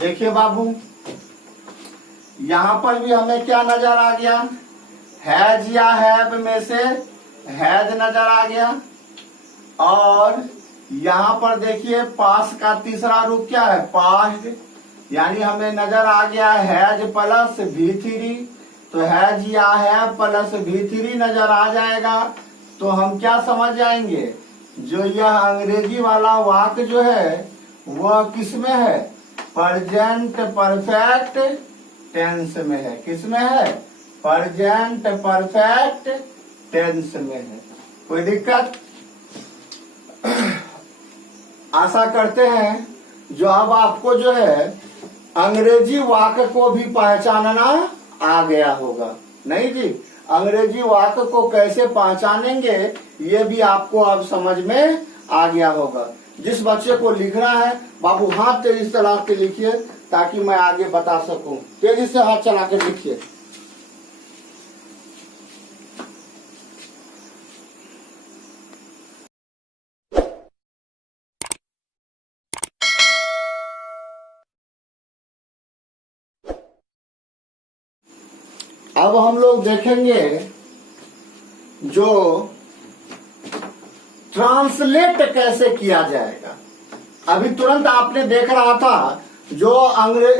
देखिए बाबू, यहां पर भी हमें क्या नजर आ गया, हैज या हैव में से हैज नजर आ गया। और यहां पर देखिए पास का तीसरा रूप क्या है, पास्ट, यानी हमें नजर आ गया हैज प्लस V3, तो हैज या हैव प्लस V3 नजर आ जाएगा। तो हम क्या समझ जाएंगे, जो यह अंग्रेजी वाला वाक्य जो है वह किस में है, प्रेजेंट परफेक्ट टेंस में है। किस में है, प्रेजेंट परफेक्ट टेंस में है। कोई दिक्कत? आशा करते हैं जो अब आपको जो है अंग्रेजी वाक्य को भी पहचानना आ गया होगा। नहीं जी, अंग्रेजी वाक्य को कैसे पहचानेंगे ये भी आपको अब समझ में आ गया होगा। जिस बच्चे को लिखना है बाबू हाथ तेजी से चला के लिखिए ताकि मैं आगे बता सकूं। तेजी से हाथ चला के लिखिए। अब हम लोग देखेंगे जो ट्रांसलेट कैसे किया जाएगा। अभी तुरंत आपने देख रहा था जो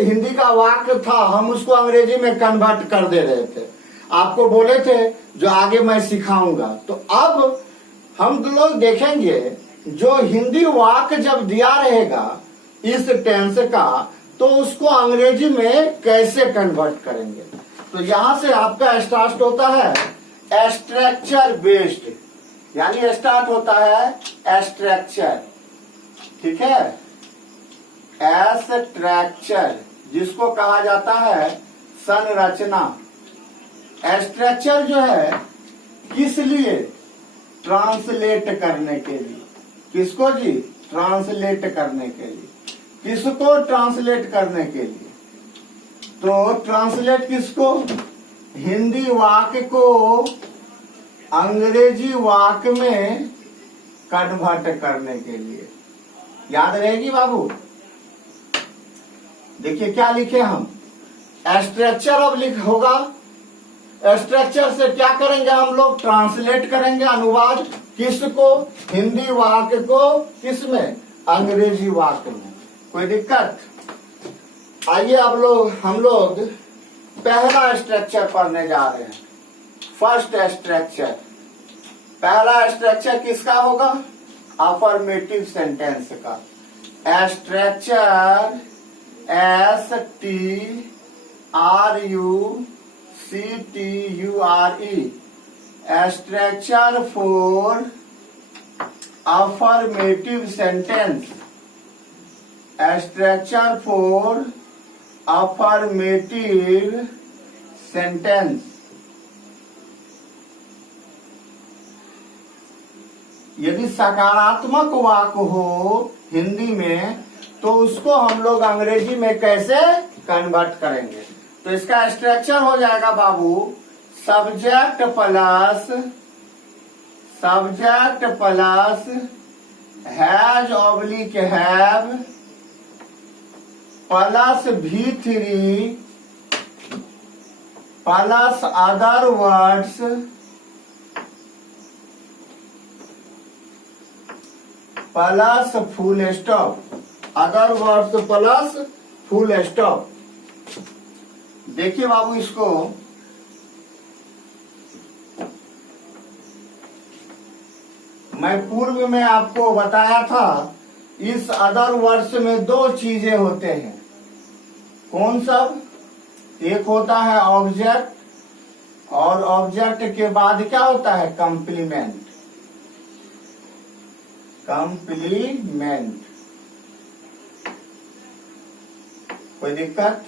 हिंदी का वाक्य था हम उसको अंग्रेजी में कन्वर्ट कर दे रहे थे, आपको बोले थे जो आगे मैं सिखाऊंगा। तो अब हम लोग देखेंगे जो हिंदी वाक्य जब दिया रहेगा इस टेंस का तो उसको अंग्रेजी में कैसे कन्वर्ट करेंगे। तो यहां से आपका स्टार्ट होता है स्ट्रक्चर बेस्ड, यानी स्टार्ट होता है स्ट्रक्चर, ठीक है, स्ट्रक्चर जिसको कहा जाता है संरचना। स्ट्रक्चर जो है किस लिए, ट्रांसलेट करने के लिए। किसको जी, ट्रांसलेट करने के लिए। किसको ट्रांसलेट करने के लिए, तो ट्रांसलेट किसको, हिंदी वाक्य को अंग्रेजी वाक्य में कन्वर्ट करने के लिए। याद रहेगी बाबू। देखिए क्या लिखे हम, स्ट्रक्चर अब लिख होगा। स्ट्रक्चर से क्या करेंगे हम लोग, ट्रांसलेट करेंगे, अनुवाद किसको, हिंदी वाक्य को किस में, अंग्रेजी वाक्य में। कोई दिक्कत? आइए अब हम लोग पहला स्ट्रक्चर पढ़ने जा रहे हैं। फर्स्ट स्ट्रक्चर, पहला स्ट्रक्चर किसका होगा, अफर्मेटिव सेंटेंस का। Structure STRUCTURE, structure for affirmative sentence. Structure for affirmative sentence. यदि सकारात्मक वाक्य हो हिंदी में तो उसको हम लोग अंग्रेजी में कैसे कन्वर्ट करेंगे। तो इसका स्ट्रक्चर हो जाएगा बाबू, subject plus has oblique have plus V3 plus other words plus full stop. Other words plus full stop. देखिए बाबू इसको, मैं पूर्व में आपको बताया था इस अदर वर्ड्स में दो चीजें होते हैं। कौन सब, एक होता है ऑब्जेक्ट और ऑब्जेक्ट के बाद क्या होता है, कंप्लीमेंट। कोई दिक्कत?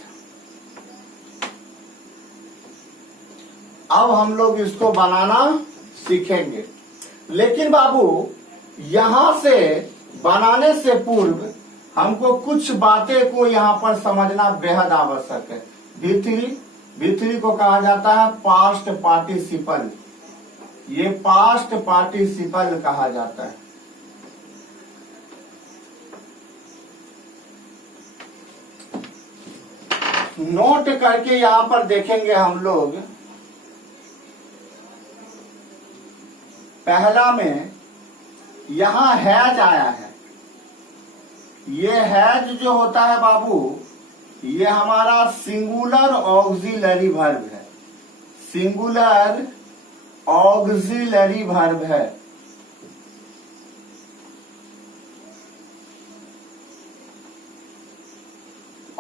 अब हम लोग इसको बनाना सीखेंगे। लेकिन बाबू यहां से बनाने से पूर्व हमको कुछ बातें को यहाँ पर समझना बेहद आवश्यक है। V3 को कहा जाता है पास्ट पार्टिसिपल, ये पास्ट पार्टिसिपल कहा जाता है। नोट करके यहां पर देखेंगे हम लोग, पहला में यहां हैज आया है। ये हैज जो होता है बाबू, ये हमारा सिंगुलर ऑक्सिलरी वर्ब है, सिंगुलर ऑक्सिलरी वर्ब है।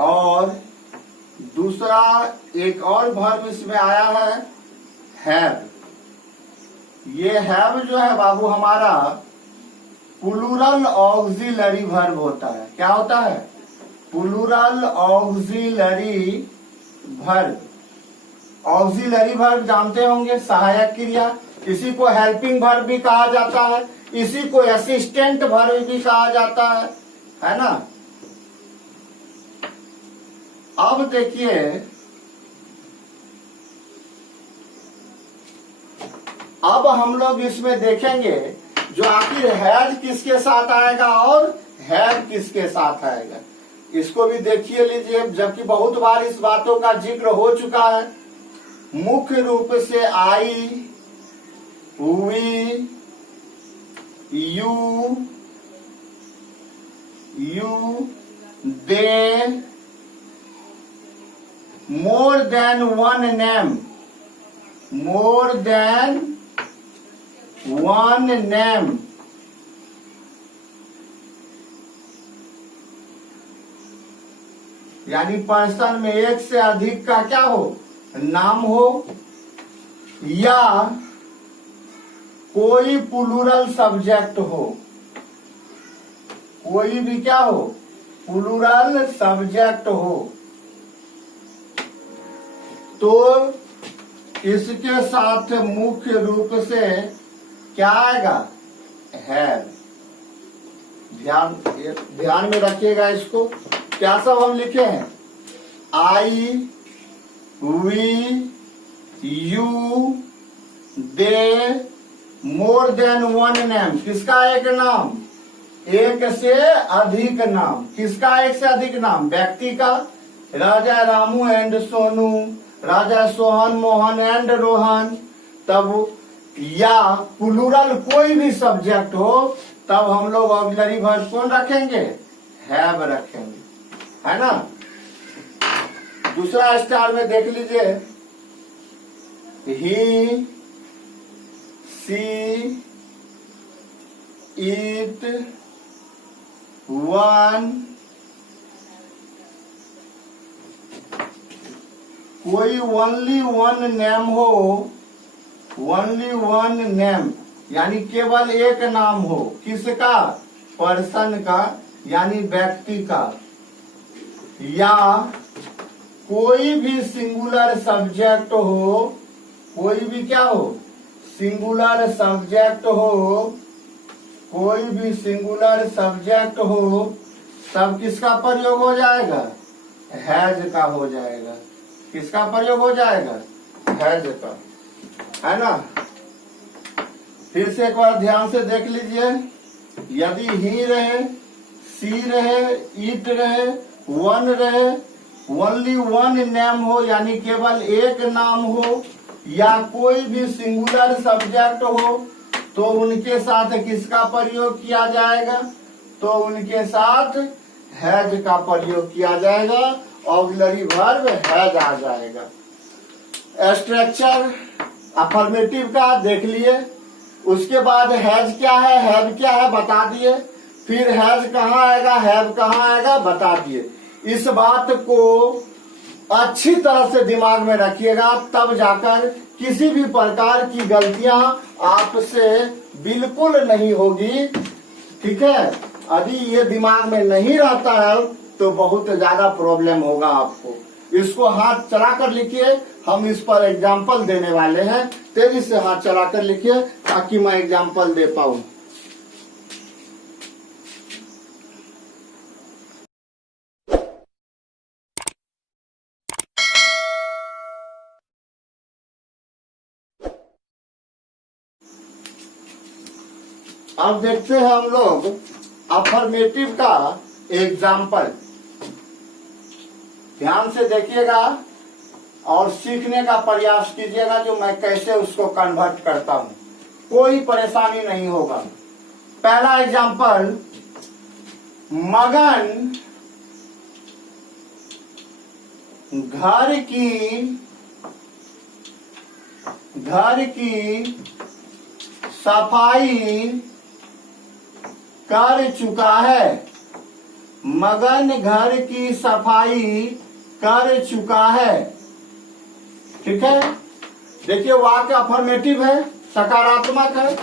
और दूसरा एक और वर्ब इसमें आया है हैव। ये हैव जो है बाबू हमारा प्लूरल ऑक्सिलरी वर्ब होता है। क्या होता है? Plural auxiliary verb. Auxiliary verb जानते होंगे, सहायक क्रिया। इसी को हेल्पिंग वर्ब भी कहा जाता है, इसी को असिस्टेंट वर्ब भी कहा जाता है ना। अब देखिए, अब हम लोग इसमें देखेंगे जो आखिर हैज किसके साथ आएगा और हैव किसके साथ आएगा, इसको भी देखिए लीजिए। जबकि बहुत बार इस बातों का जिक्र हो चुका है। मुख्य रूप से I, we, you, they, more than one name, more than one name, यानी पर्सन में एक से अधिक का क्या हो, नाम हो, या कोई प्लूरल सब्जेक्ट हो, कोई भी क्या हो, प्लूरल सब्जेक्ट हो, तो इसके साथ मुख्य रूप से क्या आएगा, है। ध्यान में रखिएगा इसको। क्या सब हम लिखे हैं, I, we, you, they, more than one name. किसका एक नाम, एक से अधिक नाम। किसका एक से अधिक नाम, व्यक्ति का। Raja Ramu and Sonu, Raja Sohan, Mohan and Rohan. तब या प्लूरल कोई भी सब्जेक्ट हो, तब हम लोग ऑक्सिलरी वर्ब कौन रखेंगे, हैव रखेंगे, है ना। दूसरा स्टार में देख लीजिए, ही, सी, इट, वन। कोई ओनली वन नेम हो, ओनली वन नेम, यानी केवल एक नाम हो। किसका, पर्सन का, यानी व्यक्ति का। या कोई भी सिंगुलर सब्जेक्ट हो, कोई भी क्या हो, सिंगुलर सब्जेक्ट हो, कोई भी सिंगुलर सब्जेक्ट हो, तब किसका प्रयोग हो जाएगा, हैज का हो जाएगा। किसका प्रयोग हो जाएगा, हैज का, है ना। फिर से एक बार ध्यान से देख लीजिए। यदि ही रहे, सी रहे, इट रहे, वन रहे, ओनली वन नेम हो, यानी केवल एक नाम हो, या कोई भी सिंगुलर सब्जेक्ट हो, तो उनके साथ किसका प्रयोग किया जाएगा, तो उनके साथ हैज का प्रयोग किया जाएगा। ऑक्सिलरी वर्ब हैज आ जाएगा। स्ट्रक्चर अफर्मेटिव का देख लिए। उसके बाद हैज क्या है, हैव क्या है बता दिए। फिर हैज कहाँ आएगा, हैव कहाँ आएगा बता दिए। इस बात को अच्छी तरह से दिमाग में रखिएगा, तब जाकर किसी भी प्रकार की गलतियां आपसे बिल्कुल नहीं होगी। ठीक है, यदि ये दिमाग में नहीं रहता है तो बहुत ज्यादा प्रॉब्लम होगा आपको। इसको हाथ चला कर लिखिए, हम इस पर एग्जाम्पल देने वाले हैं। तेजी से हाथ चला कर लिखिए ताकि मैं एग्जाम्पल दे पाऊं। अब देखते हैं हम लोग अफर्मेटिव का एग्जाम्पल। ध्यान से देखिएगा और सीखने का प्रयास कीजिएगा जो मैं कैसे उसको कन्वर्ट करता हूं, कोई परेशानी नहीं होगा। पहला एग्जाम्पल, मगन घर की सफाई कर चुका है। मगन घर की सफाई कर चुका है। ठीक है, देखिए वाक्य अफर्मेटिव है, सकारात्मक है।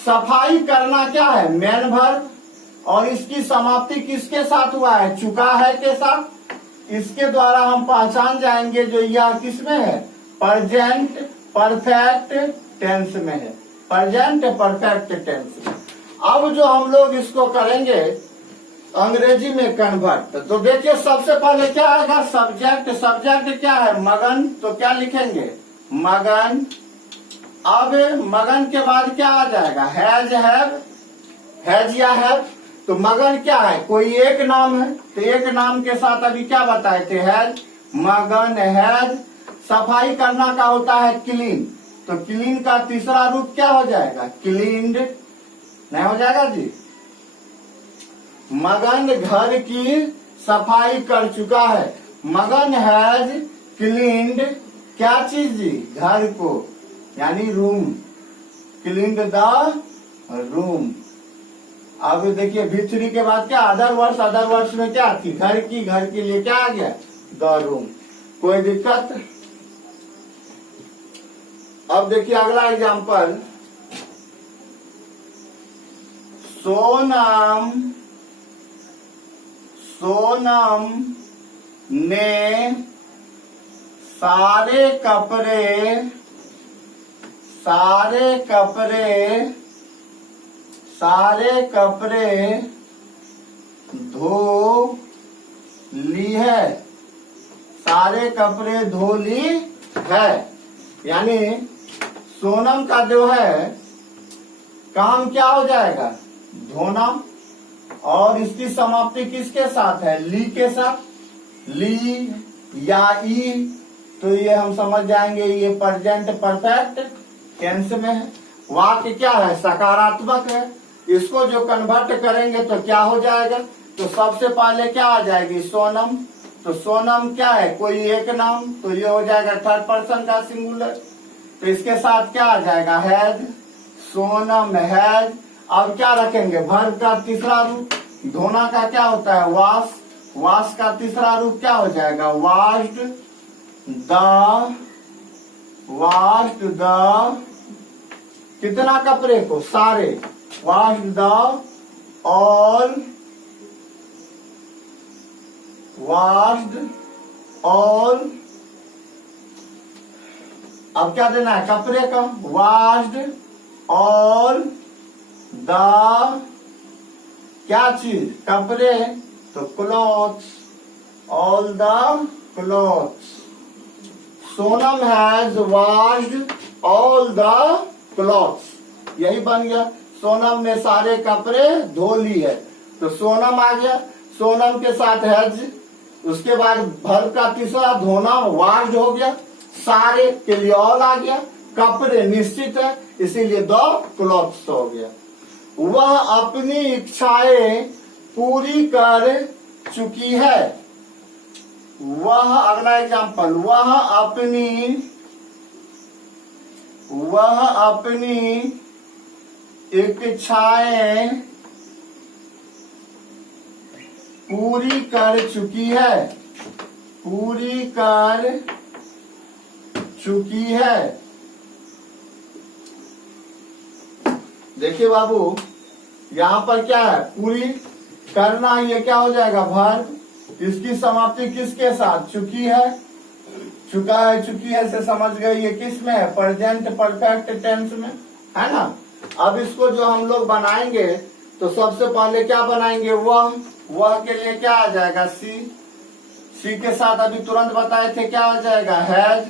सफाई करना क्या है, मेन वर्ब, और इसकी समाप्ति किसके साथ हुआ है, चुका है के साथ। इसके द्वारा हम पहचान जाएंगे जो यह किसमें है, प्रेजेंट परफेक्ट टेंस में है, प्रेजेंट परफेक्ट टेंस में। अब जो हम लोग इसको करेंगे अंग्रेजी में कन्वर्ट, तो देखिए सबसे पहले क्या आएगा, सब्जेक्ट। सब्जेक्ट क्या है, मगन, तो क्या लिखेंगे, मगन। अब मगन के बाद क्या आ जाएगा, हैज, हैज या हैव। तो मगन क्या है, कोई एक नाम है, तो एक नाम के साथ अभी क्या बताए थे, हैज। मगन हैज। सफाई करना का होता है क्लीन, तो क्लीन का तीसरा रूप क्या हो जाएगा, क्लीन्ड, नहीं हो जाएगा जी। मगन घर की सफाई कर चुका है। मगन हैज क्लीन्ड क्या चीज जी, घर को, यानी रूम, क्लीन्ड द रूम। अब देखिए V3 के बाद क्या, अदर वर्ड्स। अदर वर्ड्स में क्या थी, घर की, घर के लिए क्या आ गया, द रूम। कोई दिक्कत। अब देखिए अगला एग्जांपल, सोनम ने सारे कपड़े धो ली है। सारे कपड़े धो ली है, यानी सोनम का जो है काम क्या हो जाएगा, धोना, और इसकी समाप्ति किसके साथ है, ली के साथ, ली या ई। तो ये हम समझ जाएंगे ये प्रेजेंट परफेक्ट टेंस में है। वाक्य क्या है, सकारात्मक है। इसको जो कन्वर्ट करेंगे तो क्या हो जाएगा, तो सबसे पहले क्या आ जाएगी, सोनम। तो सोनम क्या है, कोई एक नाम, तो ये हो जाएगा थर्ड पर्सन का सिंगुलर। तो इसके साथ क्या आ जाएगा, हैज। सोनम हैज। अब क्या रखेंगे, वर्ब का तीसरा रूप। धोना का क्या होता है, वॉश। वॉश का तीसरा रूप क्या हो जाएगा, वॉश्ड द कितना कपड़े को, सारे। Washed the all, washed all. अब क्या देना है, कपड़े का, वॉश्ड ऑल द क्या चीज, कपड़े, तो clothes, all the clothes. Sonam has washed all the clothes, यही बन गया। सोनम ने सारे कपड़े धो ली है, तो सोनम आ गया। सोनम के साथ हैज, उसके बाद वर्ब का तीसरा धोना, वॉश्ड हो गया। सारे के लिए ऑल आ गया। कपड़े निश्चित है, इसीलिए द क्लॉथ्स हो गया। वह अपनी इच्छाएं पूरी कर चुकी है। वह, अगला एग्जांपल, वह अपनी इच्छाएं पूरी कर चुकी है। पूरी कर चुकी है। देखिए बाबू, यहाँ पर क्या है, पूरी करना, ये क्या हो जाएगा, वर्ब। इसकी समाप्ति किसके साथ, चुकी है। चुका है, चुकी है से समझ गए ये किस में है, प्रेजेंट परफेक्ट टेंस में, है ना। अब इसको जो हम लोग बनाएंगे तो सबसे पहले क्या बनाएंगे, वह के लिए क्या आ जाएगा, सी के साथ अभी तुरंत बताए थे क्या आ जाएगा, हैज।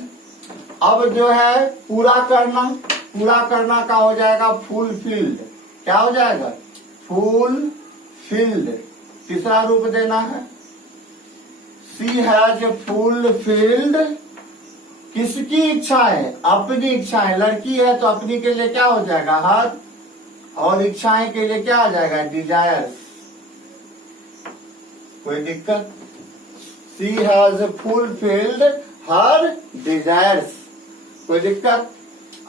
अब जो है पूरा करना का हो जाएगा फुलफिल्ड, क्या हो जाएगा? फुलफिल्ड। तीसरा रूप देना है, शी हैज फुलफिल्ड किसकी इच्छाएं? अपनी इच्छाएं। लड़की है तो अपनी के लिए क्या हो जाएगा? हर, और इच्छाएं के लिए क्या आ जाएगा? डिजायर्स। कोई दिक्कत? She has fulfilled her desires. कोई दिक्कत?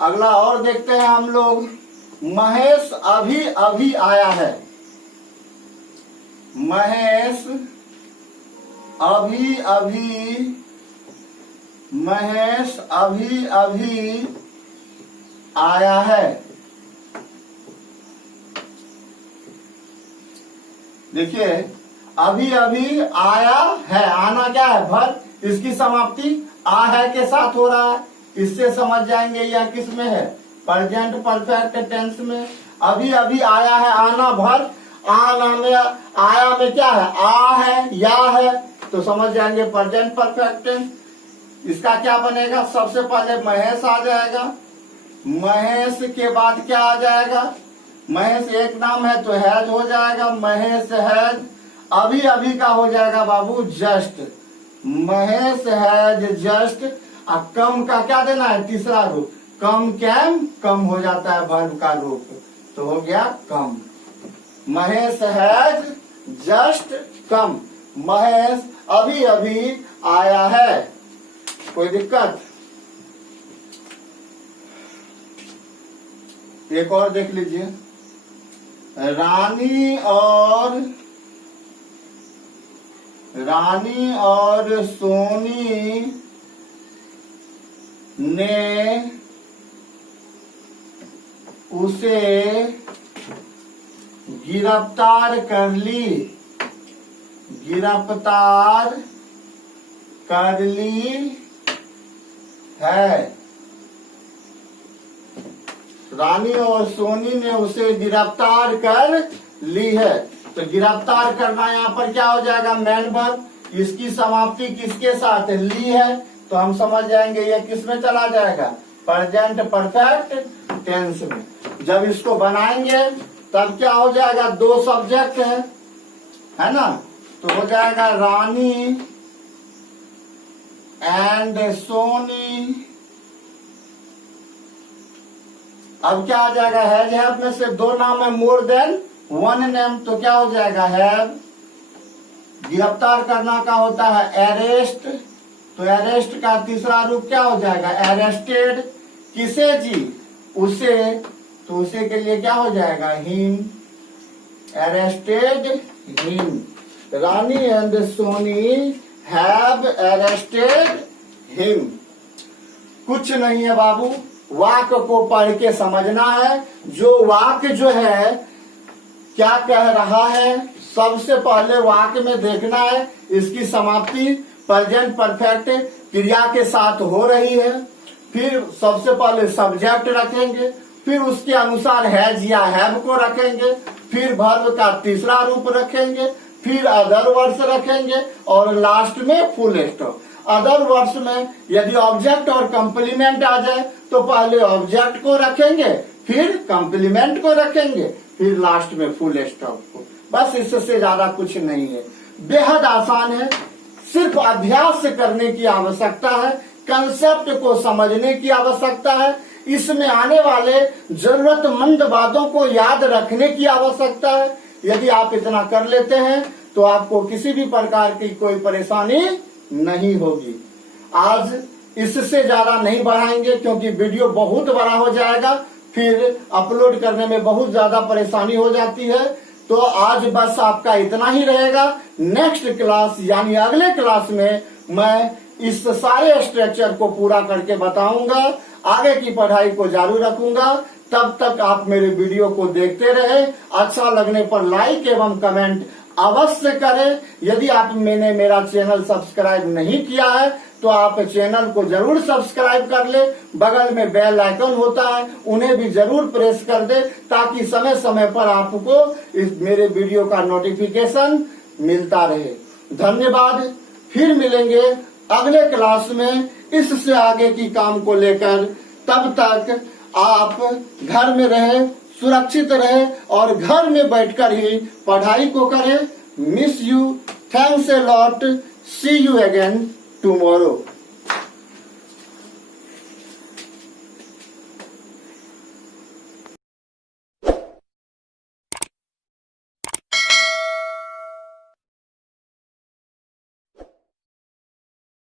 अगला और देखते हैं हम लोग। महेश अभी अभी आया है। महेश अभी अभी, महेश अभी अभी आया है। देखिए, अभी अभी आया है, आना क्या है? वर्ब। इसकी समाप्ति आ है के साथ हो रहा है। इससे समझ जाएंगे यह किस में है? प्रेजेंट परफेक्ट टेंस में। अभी अभी आया है, आना वर्ब। आना में, आया में क्या है? आ है, या है, तो समझ जाएंगे प्रेजेंट परफेक्ट टेंस। इसका क्या बनेगा? सबसे पहले महेश आ जाएगा। महेश के बाद क्या आ जाएगा? महेश एक नाम है तो हैज हो जाएगा। महेश हैज। अभी अभी का हो जाएगा बाबू just. Mahesh has just. Come का क्या देना है? तीसरा रूप। कम कैम, कम हो जाता है वर्ब का रूप, तो हो गया come. Mahesh has just come. Mahesh अभी अभी आया है। कोई दिक्कत? एक और देख लीजिए। रानी और सोनी ने उसे गिरफ्तार कर ली। गिरफ्तार कर ली है। रानी और सोनी ने उसे गिरफ्तार कर ली है। तो गिरफ्तार करना यहाँ पर क्या हो जाएगा? Man verb. इसकी समाप्ति किसके साथ? ली है, तो हम समझ जाएंगे ये किस में चला जाएगा? प्रेजेंट परफेक्ट टेंस में। जब इसको बनाएंगे तब क्या हो जाएगा? दो सब्जेक्ट है ना, तो हो जाएगा रानी एंड सोनी। अब क्या आ जाएगा? हैव में से दो नाम है, मोर देन वन नेम, तो क्या हो जाएगा? हैव। गिरफ्तार करना का होता है अरेस्ट, तो अरेस्ट का तीसरा रूप क्या हो जाएगा? अरेस्टेड। किसे जी? उसे, तो उसे के लिए क्या हो जाएगा? Him. Arrested him. Rani and Soni have arrested him. कुछ नहीं है बाबू, वाक्य को पढ़ के समझना है। जो वाक्य जो है क्या कह रहा है, सबसे पहले वाक्य में देखना है इसकी समाप्ति प्रेजेंट परफेक्ट क्रिया के साथ हो रही है। फिर सबसे पहले सब्जेक्ट रखेंगे, फिर उसके अनुसार हैज या हैव को रखेंगे, फिर वर्ब का तीसरा रूप रखेंगे, फिर अदर वर्ड्स रखेंगे और लास्ट में फुल स्टॉप। अदर वर्ड्स में यदि ऑब्जेक्ट और कंप्लीमेंट आ जाए तो पहले ऑब्जेक्ट को रखेंगे, फिर कंप्लीमेंट को रखेंगे, फिर लास्ट में फुल स्टॉप को। बस इससे ज्यादा कुछ नहीं है, बेहद आसान है। सिर्फ अभ्यास करने की आवश्यकता है, कंसेप्ट को समझने की आवश्यकता है, इसमें आने वाले जरूरतमंद बातों को याद रखने की आवश्यकता है। यदि आप इतना कर लेते हैं तो आपको किसी भी प्रकार की कोई परेशानी नहीं होगी। आज इससे ज्यादा नहीं बढ़ाएंगे क्योंकि वीडियो बहुत बड़ा हो जाएगा, फिर अपलोड करने में बहुत ज्यादा परेशानी हो जाती है। तो आज बस आपका इतना ही रहेगा। नेक्स्ट क्लास यानी अगले क्लास में मैं इस सारे स्ट्रक्चर को पूरा करके बताऊंगा, आगे की पढ़ाई को जारी रखूंगा। तब तक आप मेरे वीडियो को देखते रहे। अच्छा लगने पर लाइक एवं कमेंट अवश्य करें। यदि आप मैंने मेरा चैनल सब्सक्राइब नहीं किया है तो आप चैनल को जरूर सब्सक्राइब कर ले। बगल में बेल आइकन होता है, उन्हें भी जरूर प्रेस कर दे ताकि समय समय पर आपको इस मेरे वीडियो का नोटिफिकेशन मिलता रहे। धन्यवाद। फिर मिलेंगे अगले क्लास में इससे आगे की काम को लेकर। तब तक आप घर में रहें, सुरक्षित रहे और घर में बैठकर ही पढ़ाई को करे। Miss you, thanks a lot, see you again tomorrow.